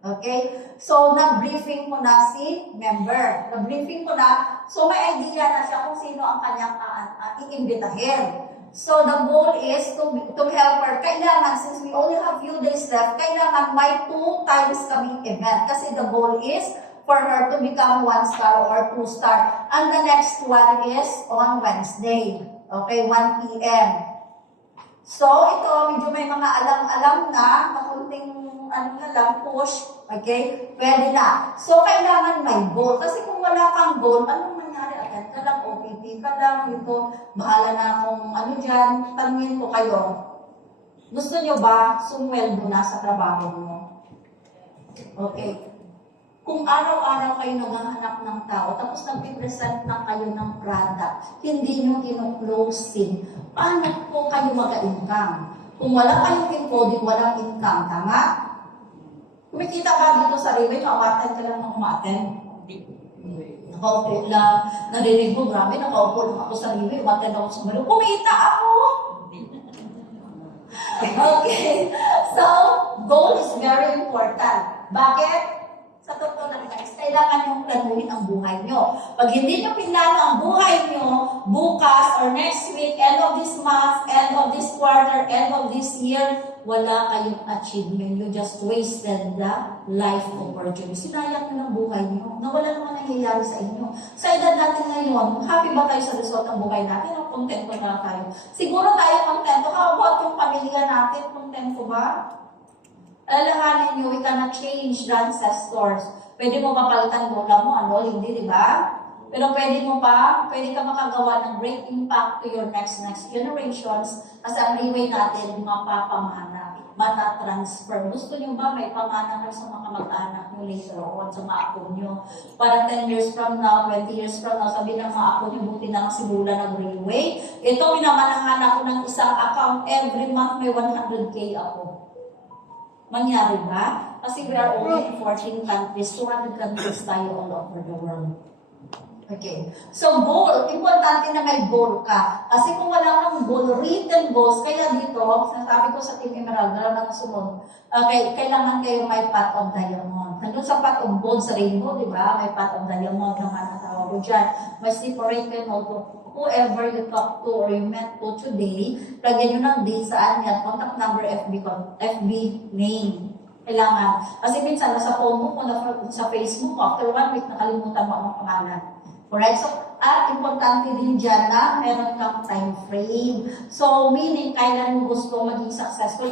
Okay? So, na-briefing ko na si member. Na-briefing ko na, so may idea na siya kung sino ang kanyang iimbitahin. So, the goal is to help her. Kailangan, since we only have few days left, kailangan may 2 times kaming event. Kasi the goal is for her to become 1 star or 2 star. And the next one is on Wednesday. Okay, 1 p.m. So, ito, medyo may mga alam-alam na, kunting push, Okay? Pwede na. So, kailangan may goal. Kasi kung wala kang goal, anong mangyari? Agad ka lang, OPP ka lang, ito, bahala na akong ano dyan. Tanungin ko kayo, gusto nyo ba sumweldo na sa trabaho mo? Okay. Kung araw-araw kayo naghahanap ng tao, tapos nag-present na kayo ng product, hindi nyo kino-closing, paano po kayo mag-income? Kung wala kayong encoding, walang income, tama? Kumikita ba dito sa Riway, mauatan ka lang ng umaten? Nakaupo lang, narinig mo, grabe, nakaupo lang ako sa Riway, umaten ako sa Riway, kumita ako! Okay, so, goal is very important. Bakit? Sa totoo lang guys, kailangan yung planuhin ang buhay nyo. Pag hindi nyo pinlano ang buhay nyo, bukas or next week, end of this month, end of this quarter, end of this year, wala kayong achievement. You just wasted the life opportunity. Sinayang nyo ng buhay nyo. Nawala naman nangyayari sa inyo. Sa edad natin ngayon, happy ba tayo sa result ng buhay natin? O kontento na tayo? Siguro tayo kontento. How about yung pamilya natin? Kontento ba? Alalahanin nyo, we cannot change the ancestors. Pwede mo papalitan lola mo, ano, hindi, di ba? Pero pwede ka makagawa ng great impact to your next generations kasi ang Riway natin, mapapamana, matatransfer. Gusto nyo ba may pamana kayo sa mga mag-anak nyo later on, sa mga apo nyo? Para 10 years from now, 20 years from now, sabi ng mga apo nyo, buti na lang si Lula ng Riway. Ito, minamanahan ako ng isang account, every month may 100K ako. Mangyari ba? Kasi we are only in 14 countries, 200 countries tayo all over the world. Okay. So, goal. Importante na may goal ka. Kasi kung wala kang goal, written goals, kaya dito, sinasabi ko sa Team Emerald, na lang sunod, okay, kailangan kayo may path of diamond. Nandun sa path of gold sa rainbow, di ba? May path of diamond naman ang tawag ko dyan. May separate kayo to whoever you talk to or you met to today, lagyan nyo ng date saan yan, contact number, FB name. Kailangan. Kasi minsan, nasa phone mo, sa Facebook mo, after 1 week, nakalimutan mo ang pangalan. Correct? So, at importante din dyan na meron kang time frame. So, meaning, kailan mo gusto maging successful?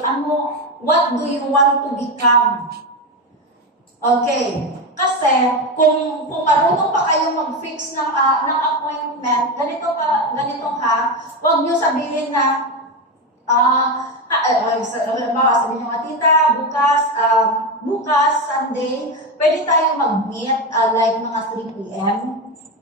What do you want to become? Okay. Kasi, kung marunong pa kayong mag-fix ng appointment, ganito ha, huwag nyo sabihin na, sabihin nyo, tita, bukas, Sunday, pwede tayong mag-meet, like mga 3 p.m.,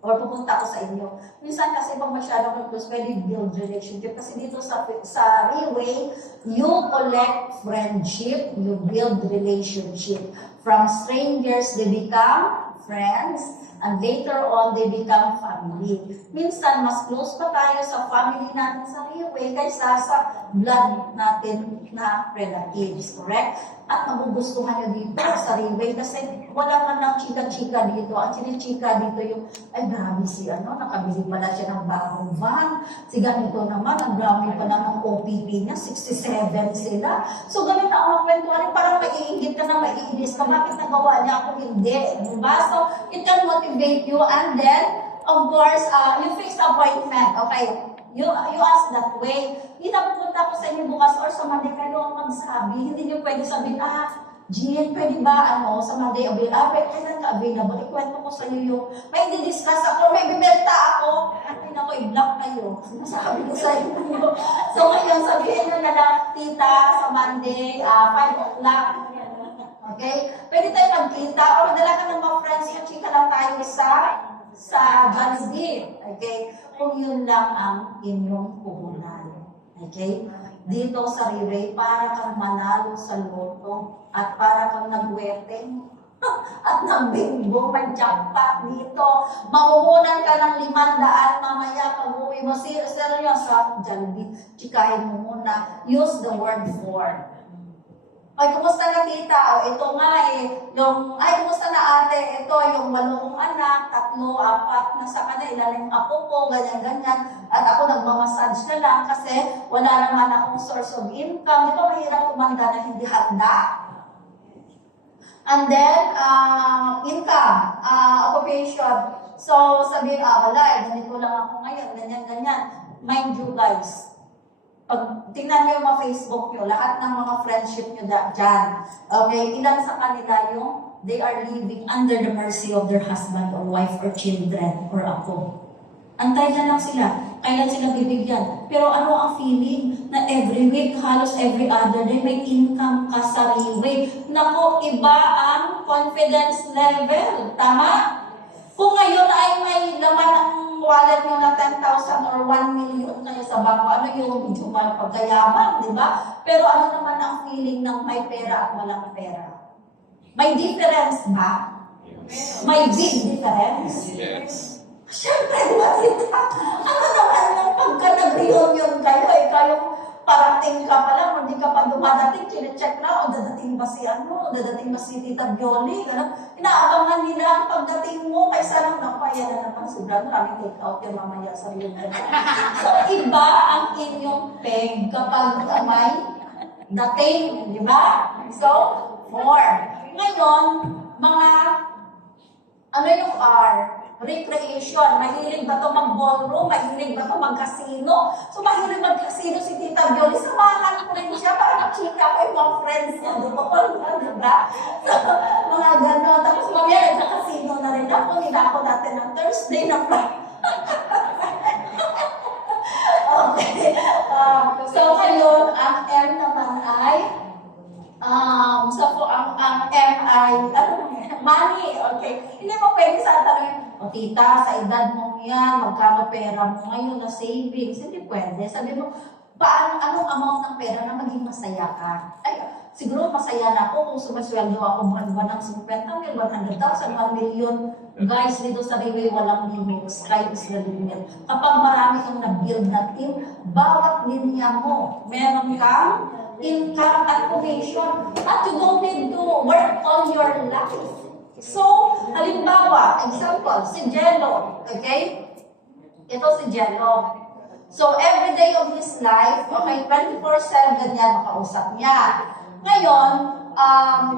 or pupunta ako sa inyo. Minsan kasi pag masyadong nag-close, pwede build relationship. Kasi dito sa Riway, you collect friendship, you build relationship. From strangers, they become friends, and later on, they become family. Minsan, mas close pa tayo sa family natin sa Riway kaysa sa blood natin na relatives, correct? At magugustuhan nyo dito sa Riway kasi wala man lang chika-chika dito. Ang chika dito yung, ay grabe si nakabili pala siya ng bagong van. Si ganito naman, ang grabe pala ng OPP niya, 67 sila. So ganun na ang kwentuhan, parang maiingit ka na, maiinis ka, bakit nagawa niya ako hindi? Diba? So it can motivate you and then, of course, you fix appointment. Okay. You ask that way. Hindi na pupunta ko sa inyo bukas or sa Monday kayo ang magsabi. Hindi nyo pwede sabihin, Jean, pwede ba sa Monday kailan ka available? Ikwento ko sa iyo yung may di-discuss ako, may bibenta ako. Hindi na ko i-block kayo. Sinasabi ko sa inyo. So ngayon, sabihin nyo na lang, tita, sa Monday, 5 o'clock. Okay? Pwede tayo magkita or madala ka ng mga friends yung chika lang tayo sa Jollibee. Okay? Kung yun lang ang inyong puhunan. Okay? Dito sa Riway, para kang manalo sa loto at para kang nagweteng at nagbinggo, may jackpot dito. Mamuhunan ka ng 500 mamaya pag uwi mo. Seryoso, Jollibee, chikahin mo muna. Use the word for. Ay, kumusta na tita? Ito nga kumusta na ate? Ito, yung 8 kong anak, 3, 4, nasa kanila, yung apo ko, ganyan-ganyan. At ako nagmamassage na lang kasi wala naman akong source of income. Di ba mahirap tumanda na hindi handa? And then, income, occupation. So, sabihin, ganito lang ako ngayon, ganyan-ganyan. Mind you guys, pag tingnan niyo yung mga Facebook niyo, lahat ng mga friendship niyo dyan, okay, ilan sa kanila yung they are living under the mercy of their husband or wife or children or apo. Antay na lang sila. Kailan sila bibigyan? Pero ano ang feeling na every week, halos every other day, may income ka sarili? Nako, iba ang confidence level. Tama? Kung ngayon ay may laman ang wallet mo na 10,000 or 1 million kayo sa bangko, ano yung medyo pagkayaman, di ba? Pero ano naman ang feeling ng may pera at walang pera? May difference ba? May big difference? Yes. Siyempre, matita. Ano naman yung pagka nag-reunion kayo, kayong parating ka pa lang, hindi ka pa dumadating, chinecheck na, o dadating ba si dadating ba si Tita Bioli, inaabangan nila ang pagdating mo, kaysa lang napaya na naman, sobrang maraming take out yung mamaya sa reunion. So, iba ang inyong peg kapag may dating, di ba? So, 4. Ngayon, mga, ano yung R? Recreation. Mahilig ba ito mag-ballroom? Mahilig ba ito mag-casino? So, mahilig mag-casino si Tita Bioli. Samahan ko rin siya para makita ko yung mga friends niya doon. Diba? So, mga gano'n. Tapos mamaya, nagka-casino na rin ako. Nila ako natin ng Thursday na Friday. Okay. So, ngayon, ang M naman ay ang M ay, money, okay. Hindi mo pwede sa tanongin, o tita, sa edad mo yan, magkano pera mo ngayon na savings, hindi pwede. Sabi mo, anong amount ng pera na maging masaya ka? Ay, siguro masaya na ako kung sumasweldo ako buwan-buwan ng 50,000, 100,000, 1 million. Guys, dito sa Riway, walang limit. Sky is the limit. Kapag marami kang na-build na team, bawat linya mo, meron kang income at commission, at you don't need to work on your life. So, halimbawa, example, si Jello, okay? Ito si Jello. So, every day of his life, okay, 24/7 yan, makausap niya. Ngayon,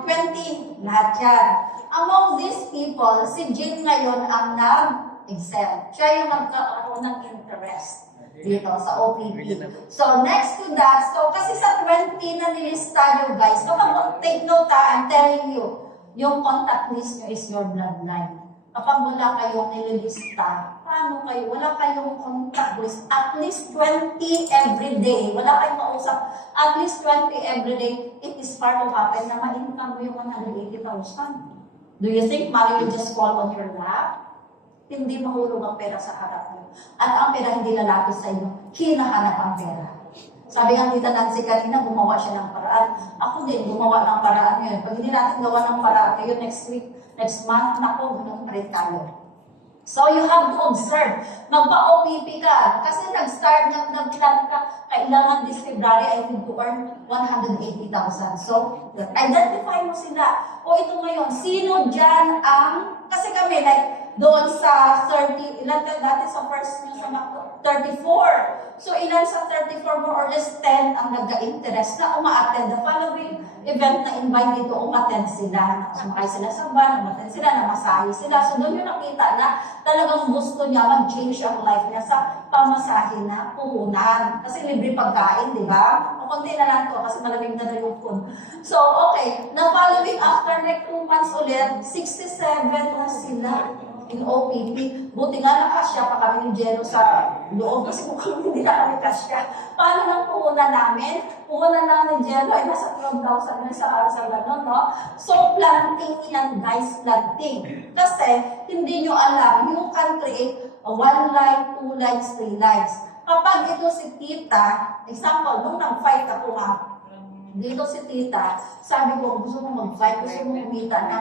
20, lahat yan. Among these people, si Jean ngayon ang nag-excel. Siya yung nagkaroon ng interest dito sa OPP. So, next to that, so kasi sa 20 na nilista nyo guys, kapag take note I'm telling you, yung contact list nyo is your bloodline. Kapag wala kayong nililista, paano kayo? Wala kayong contact list. At least 20 every day. Wala kayong mausap. At least 20 every day. It is far to happen na ma-income mo yung 180,000. Do you think money will just fall on your lap? Hindi mahulog ang pera sa harap mo. At ang pera hindi lalapit sa inyo. Hinahanap ang pera. Sabi nga Tita Nancy kanina, gumawa siya ng paraan. Ako din, gumawa ng paraan yun. Pag hindi natin gawa ng paraan ngayon, next week, next month, naku, ganun pa rin tayo. So, you have to observe. Magpa-OPP ka. Kasi nag-start, nag-plan ka, kailangan this February, I need to earn 180,000. So, identify mo sila. O ito ngayon, sino dyan ang, kasi kami, like, doon sa 30, ilan ka dati sa first nyo sa 34. So, ilan sa 34, more or less 10 ang nagka-interest na uma-attend the following event na invite dito, umattend sila. Sumakay sila sa van, umattend sila, namasahe sila. So, doon yung nakita na talagang gusto niya mag-change ang life niya sa pamasahe na puhunan. Kasi libre pagkain, di ba? O konti na lang to kasi malamig na yung food. So, okay. Na following after like 2 months ulit, 67 na sila in OPP. Buti nga nakasya pa kami ng Jello sa loob kasi mukhang hindi na kami kasya. Paano lang puhunan namin? Puhunan lang ng Jello ay nasa 12,000 na sa araw sa gano'n, no? So, planting yan, guys, planting. Kasi, hindi nyo alam, you can create 1 line, 2 lines, 3 lines. Kapag ito si Tita, example, nung nag-fight ako nga, dito si Tita, sabi ko, gusto mo mag-fight, gusto mo kumita na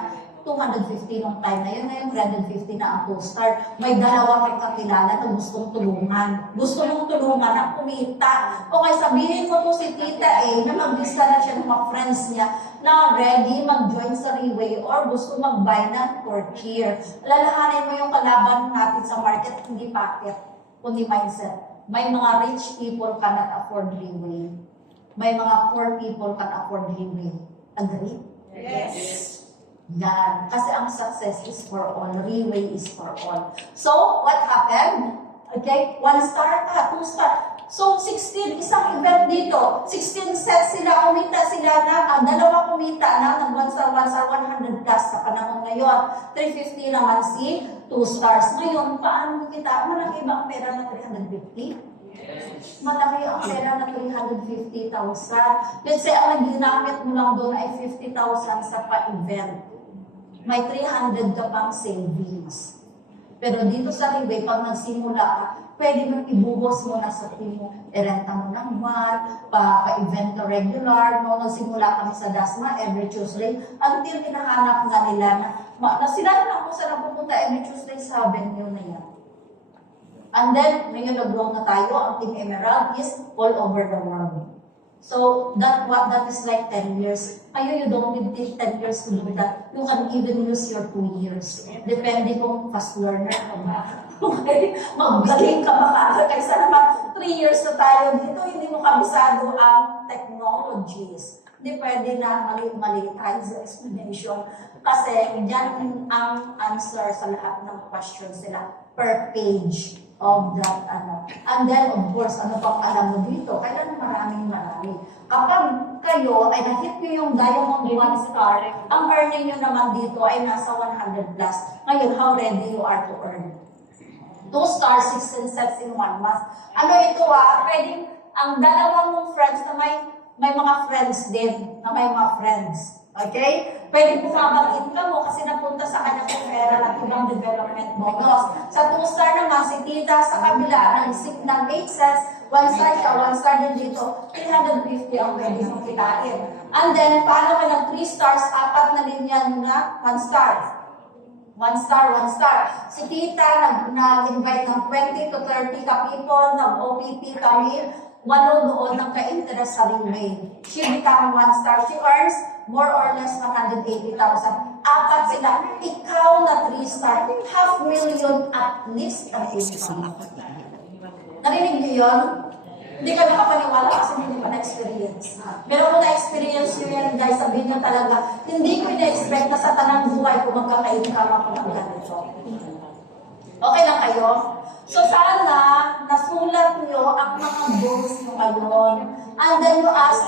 250 nung time na yun, ngayon 350 na ang co-star. May dalawa kang kakilala na gustong tulungan. Gusto mong tulungan na kumita. Okay, sabihin mo to si Tita na mag-discuss na siya ng mga friends niya na ready mag-join sa Riway or gusto mag-buy ng 4th year. Lalahanin mo yung kalaban natin sa market, hindi packet, kundi mindset. May mga rich people cannot afford Riway. May mga poor people can afford Riway. Agree? Yes. Yan. Kasi ang success is for all. Riway is for all. So, what happened? Okay? 1 star ka, 2 star. So, 16, isang event dito. 16 sets sila, kumita sila na, dalawa kumita na, nag 1 star, 100 plus sa panahon ngayon. 350 naman si 2 stars. Ngayon, paano kita? Malaki ba ang pera na 350? Malaki ang pera na 350,000. Let's say, ang ginamit mo lang doon ay 50,000 sa pa-event. May 300 ka pang savings. Pero dito sa Ribe, pag nagsimula ka, pwede mo ibuhos mo na sa team mo. Irenta mo ng van, pa-event ka regular, no? Nagsimula kami sa Dasma every Tuesday, until hinahanap nga nila na sila na ako sa napupunta every Tuesday sa venue na yan. And then, ngayon nag-grow na tayo, ang Team Emerald is all over the world. So, that is like 10 years. Kayo, you don't need 10 years to do that. You can even use your 2 years. Depende kung fast learner ka ba. Okay? Magaling ka ba? Kaysa naman, 3 years na tayo dito, hindi mo kabisado ang technologies. Hindi pwede na mali-mali tayo sa explanation. Kasi, yan ang answer sa lahat ng questions nila per page of that, And then, of course, ano pang alam mo dito? Kailan marami. Kapag kayo ay na-hit nyo yung Diamond 1 star, ang earning nyo naman dito ay nasa 100 plus. Ngayon, how ready you are to earn? 2 stars, 16 sets in 1 month. Ano ito pwedeng ang dalawang mong friends na may mga friends din, na may mga friends. Okay? Pwede bumabang income mo kasi napunta sa kanya referral at ibang development bonus. Sa 2 star naman, si Tita sa kabila ng 8 sets, 1 star siya, 1 star din dito, 350 ang pwede mong kitain. And then, paano ka ng 3 stars, 4 na linya na 1 star. 1 star, 1 star. Si Tita nag-invite ng 20 to 30 ka people, nag-OPP kami, 8 doon ng ka-interest sa ringmain. She become 1 star. She earns more or less 180,000. 4 sila. Ikaw na 3 star. 500,000 at least ang income. Narinig niyo yun? Hindi ka nakapaniwala kasi hindi pa na-experience. Pero kung na-experience nyo yan, guys, sabihin nyo talaga, hindi ko na-expect na sa tanang buhay ko magkaka-income ako ng ganito. Okay lang kayo? So sana, nasulat nyo ang mga goals nyo ngayon. And then you ask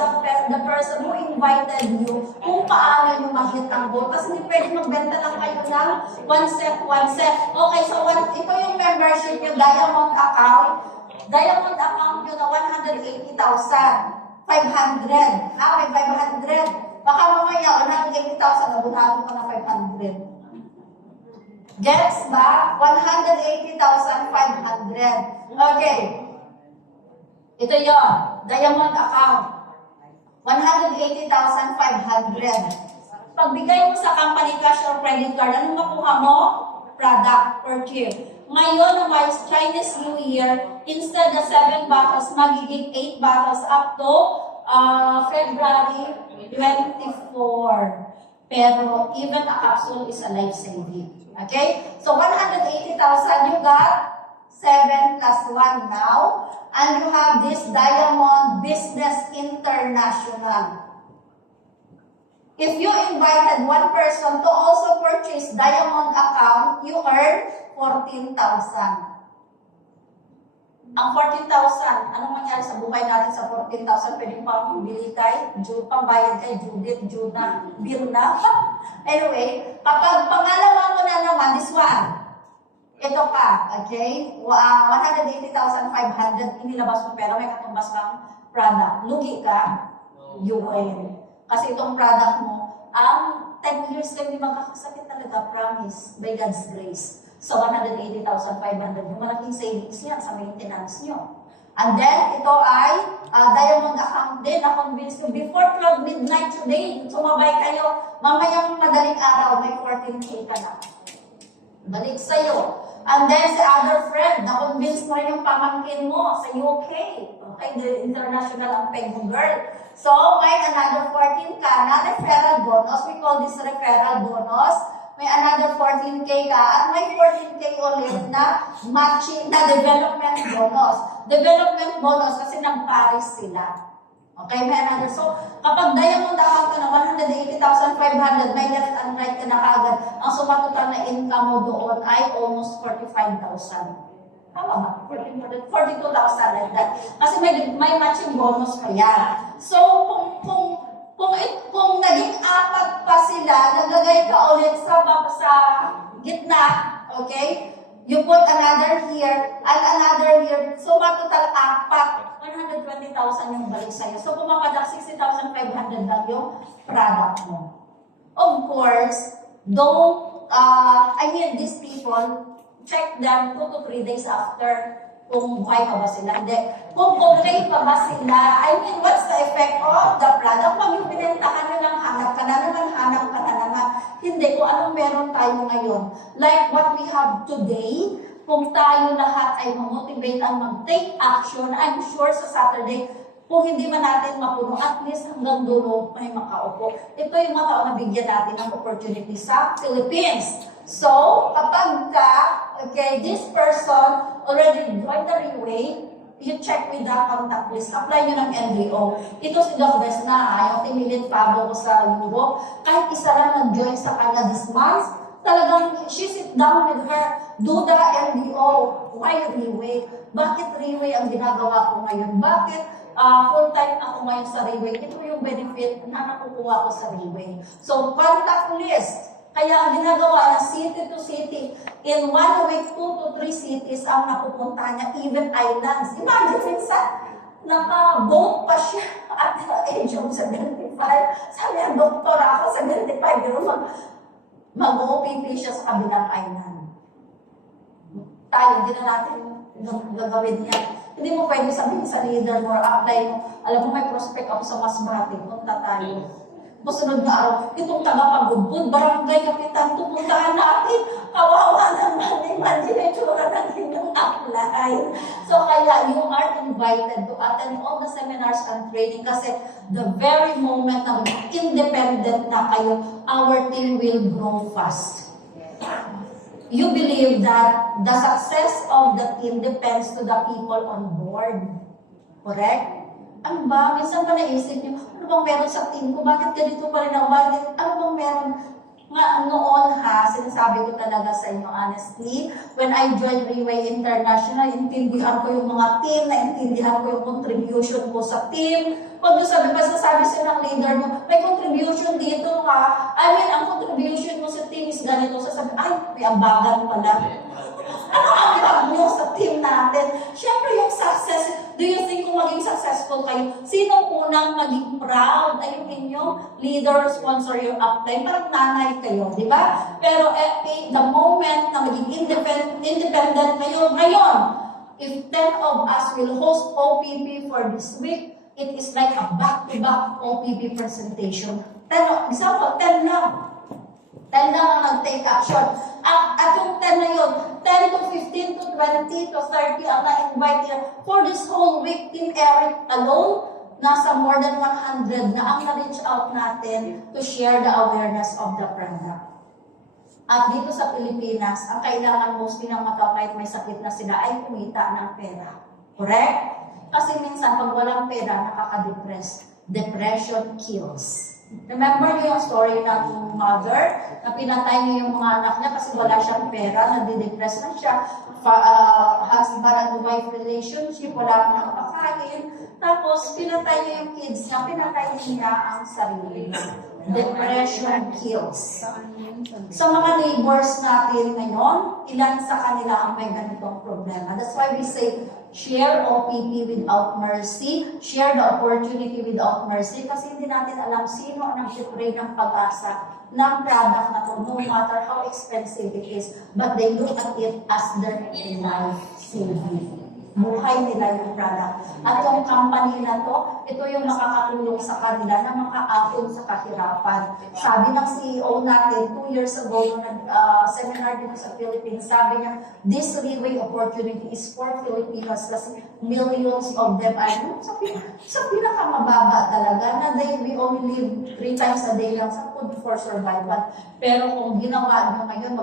the person who invited you kung paano nyo mag-hit ang goal. Kasi hindi pwede magbenta lang kayo ng 1 set, 1 set. Okay, so ito yung membership nyo, Diamond account. Diamond account nyo na 180,500. May 500. Baka mamaya, 180,000, nabunahan ko na 500. Gets ba? 180,500. Okay. Ito yon, Diamond account. 180,500. Pagbigay mo sa company cash or credit card, anong makuha mo? Product or gift. Ngayon, ng Chinese New Year, instead of 7 bottles, magiging 8 bottles up to February 24. Pero even a capsule is a life-saving. Okay? So, 180,000, you got 7 plus 1 now. And you have this Diamond Business International. If you invited one person to also purchase Diamond account, you earn 14,000. Ang 14,000, anong mangyari sa buhay natin sa 14,000? Pwede pang bili kay, pambayad kay Judith, Juna, bill na. Anyway, kapag pangalawa mo na naman, this one, ito ka, okay? 180,500, inilabas mo pero may katumbas kang product. Lugi ka, you win. Kasi itong product mo, ang 10 years kayo hindi makakasakit talaga, promise, by God's grace. So, 180,500, yung malaking savings yan sa maintenance nyo. And then, ito ay Diamond account din. Na-convince nyo, before 12 midnight today, sumabay kayo, mamayang madaling araw, may 14K ka na. Balik sa'yo. And then, si other friend, na-convince mo rin yung pamangkin mo sa UK. Okay, the international ang peg mo, girl. So, may another 14 ka na referral bonus. We call this referral bonus. May another 14K ka at may 14K ulit na matching, na development bonus. Development bonus kasi nag-Paris sila. Okay, may another. So, kapag Diamond account ka na 180,500, may left and right ka na kaagad, ang sumatotal na income mo doon ay almost 45,000. Tama ba? 42,000 like that. Kasi may matching bonus pa yan. So, kung naging apat pa sila, naglagay ka ulit sa gitna, okay? You put another here, and another here. So, matotal apat. 120,000 yung balik sa'yo. So, pumapadak 60,500 lang yung product mo. Of course, these people, check them 2 to 3 days after kung buhay pa ba sila. Hindi. Kung okay pa ba sila, what's the effect of the product? Pag yung pinentahan nyo lang, hanap ka na naman. Hindi, kung anong meron tayo ngayon. Like what we have today, kung tayo lahat ay mamotivate ang mag-take action, I'm sure sa Saturday, kung hindi man natin mapuno, at least hanggang dulo may makaupo. Ito yung mga tao na bigyan natin ng opportunity sa Philippines. So, kapag this person already joined the Relay, you check with the contact list, apply nyo ng NVO. Ito si Doc Bes na, yung timilit pabo ko sa Europe, kahit isa lang nag-join sa kanya this month, talagang she sit down with her, do the NVO. Why Relay? Bakit Relay ang ginagawa ko ngayon? Bakit full-time ako ngayon sa Relay? Ito yung benefit na nakukuha ko sa Relay. So, contact list. Kaya ginagawa na city to city. In 1 week, 2 to 3 cities ang napupuntahan niya, even islands. Imagine, minsan, naka-boat pa siya at the age of 75. Sabi ang doktor, ako 75, pero mag-OPP siya sa kabilang island. Tayo, hindi na natin gagawin niya. Hindi mo pwede sabihin sa leader mo or apply mo, alam mo, may prospect ako sa Masbate, punta tayo. Masunod na araw, itong taga-pagudbud, barangay kapitan, tupuntahan natin. Kawawa naman, imagine yung tsura ng inyong apply. So kaya you are invited to attend all the seminars and training kasi the very moment na independent na kayo, our team will grow fast. You believe that the success of the team depends to the people on board. Correct? Ano ba? Minsan pa naisip niyo, ano bang meron sa team ko? Bakit ganito pa rin ako? Ano bang meron? Noon sinasabi ko talaga sa inyo honestly, when I joined Relay International, intindihan ko yung mga team, naintindihan ko yung contribution ko sa team. Huwag nyo sabi sa ng leader mo, may contribution dito ha. Ang contribution mo sa team is ganito. Sasabi, ay, may ambagan pala. Ano ang love nyo sa team natin? Siyempre yung success, do you think kung maging successful kayo, sinong unang maging proud ay yung inyong leader, sponsor your upline? Parang nanay kayo, di ba? Pero the moment na maging independent kayo, ngayon, if 10 of us will host OPP for this week, it is like a back-to-back OPP presentation. Example, 10 lang. 10 lang ang nag-take action. At yung 10 na yun, 10 to 15 to 20 to 30 ang na-invite here. For this whole week, Team Eric alone, nasa more than 100 na ang na-reach out natin to share the awareness of the product. At dito sa Pilipinas, ang kailangan mostly ng mga kahit may sakit na sila ay kumita ng pera. Correct? Kasi minsan, pag walang pera, nakaka-depress. Depression kills. Remember niyo yung story ng mother na pinatay niya yung mga anak niya kasi wala siyang pera, nadidepress na siya, husband and wife relationship, wala nang pakain, tapos pinatay niya yung kids niya, pinatay niya ang sarili. Depression kills. Sa mga neighbors natin ngayon, ilan sa kanila ang may ganitong problema. That's why we say, share OPP without mercy, share the opportunity without mercy, kasi hindi natin alam sino ang nag-pray ng pag-asa ng product na to, no matter how expensive it is, but they look at it as their life saving. Buhay nila yung product. At yung company na to, ito yung makakatulong sa kanila na makaapon sa kahirapan. Sabi ng CEO natin, 2 years ago, yung seminar dito sa Philippines, sabi niya, this Relay opportunity is for Filipinos kasi millions of them ay sa pinakamababa talaga na we only live 3 times a day lang sa food for survival. Pero kung ginawa nyo ngayon,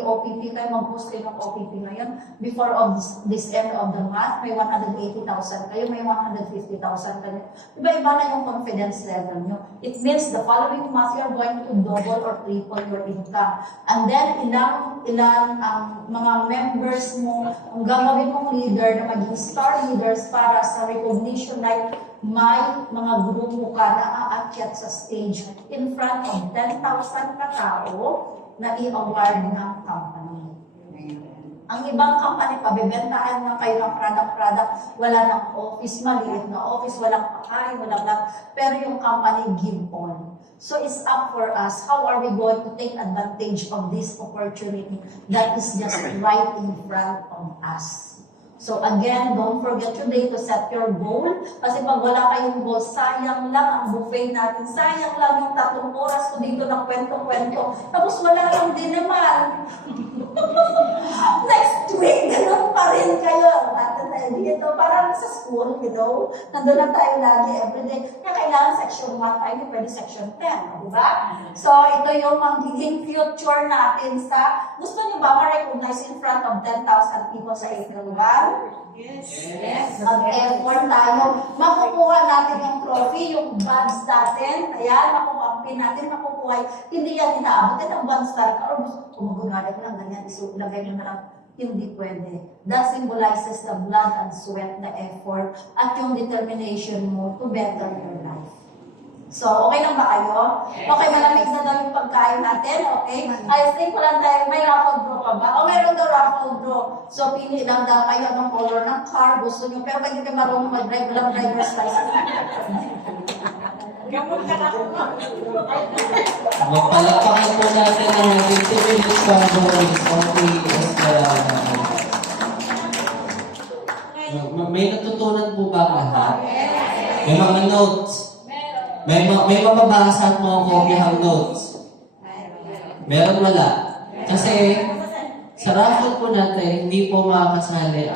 OPP kayo, mag-host kayo ng OPP ngayon, before of this end of the month, may 180,000 kayo, may 150,000 kayo. Iba-iba na yung confidence level nyo. It means the following month, you're going to double or triple your income. And then, ilan ang mga members mo, ang gagawin mong leader na maging star leaders para sa recognition, like may mga grupo ka na aakyat sa stage in front of 10,000 katao na i-award ng company. Ang ibang company, pabibentahan na kayo ng product, wala ng office, maliit na office, walang pakain, walang lahat. Pero yung company give on. So it's up for us. How are we going to take advantage of this opportunity that is just right in front of us? So again, don't forget today to set your goal. Kasi pag wala kayong goal, sayang lang ang buffet natin. Sayang lang yung 3 oras ko dito ng kwento-kwento. Tapos wala lang din naman. Next week, ganun pa rin kayo. Natin tayo dito. Parang sa school, you know, nandun lang tayo lagi everyday. Kaya kailangan section 1 tayo, pwede section 10. Diba? So, ito yung magiging future natin sa, gusto niyo ba ma-recognize in front of 10,000 people sa April 1? Yes. Mag-effort tayo. Makukuha natin yung trophy, yung badge natin. Ayan, makukuha ang pin natin, makukuha. Hindi yan inaabutin ng 1-star ka. O gumagunada ko lang ganyan, isulagay nyo na lang. Hindi pwede. That symbolizes the blood and sweat, the effort, at yung determination mo to better your life. So, okay lang ba kayo? Okay, malamig na daw yung pagkain natin, okay? I think wala tayo, may raffle draw pa ba? O, meron daw raffle draw. So, pili lang daw kayo ng color ng car, gusto nyo. Pero pag hindi kayo marunong mag-drive, walang driver's license. Magpalapakan po natin ang 50 minutes para bonus. May natutunan po ba lahat? May mga notes? May mababasa at mga kopyahang notes? Meron wala? Kasi sa raffle po natin, hindi po makakasali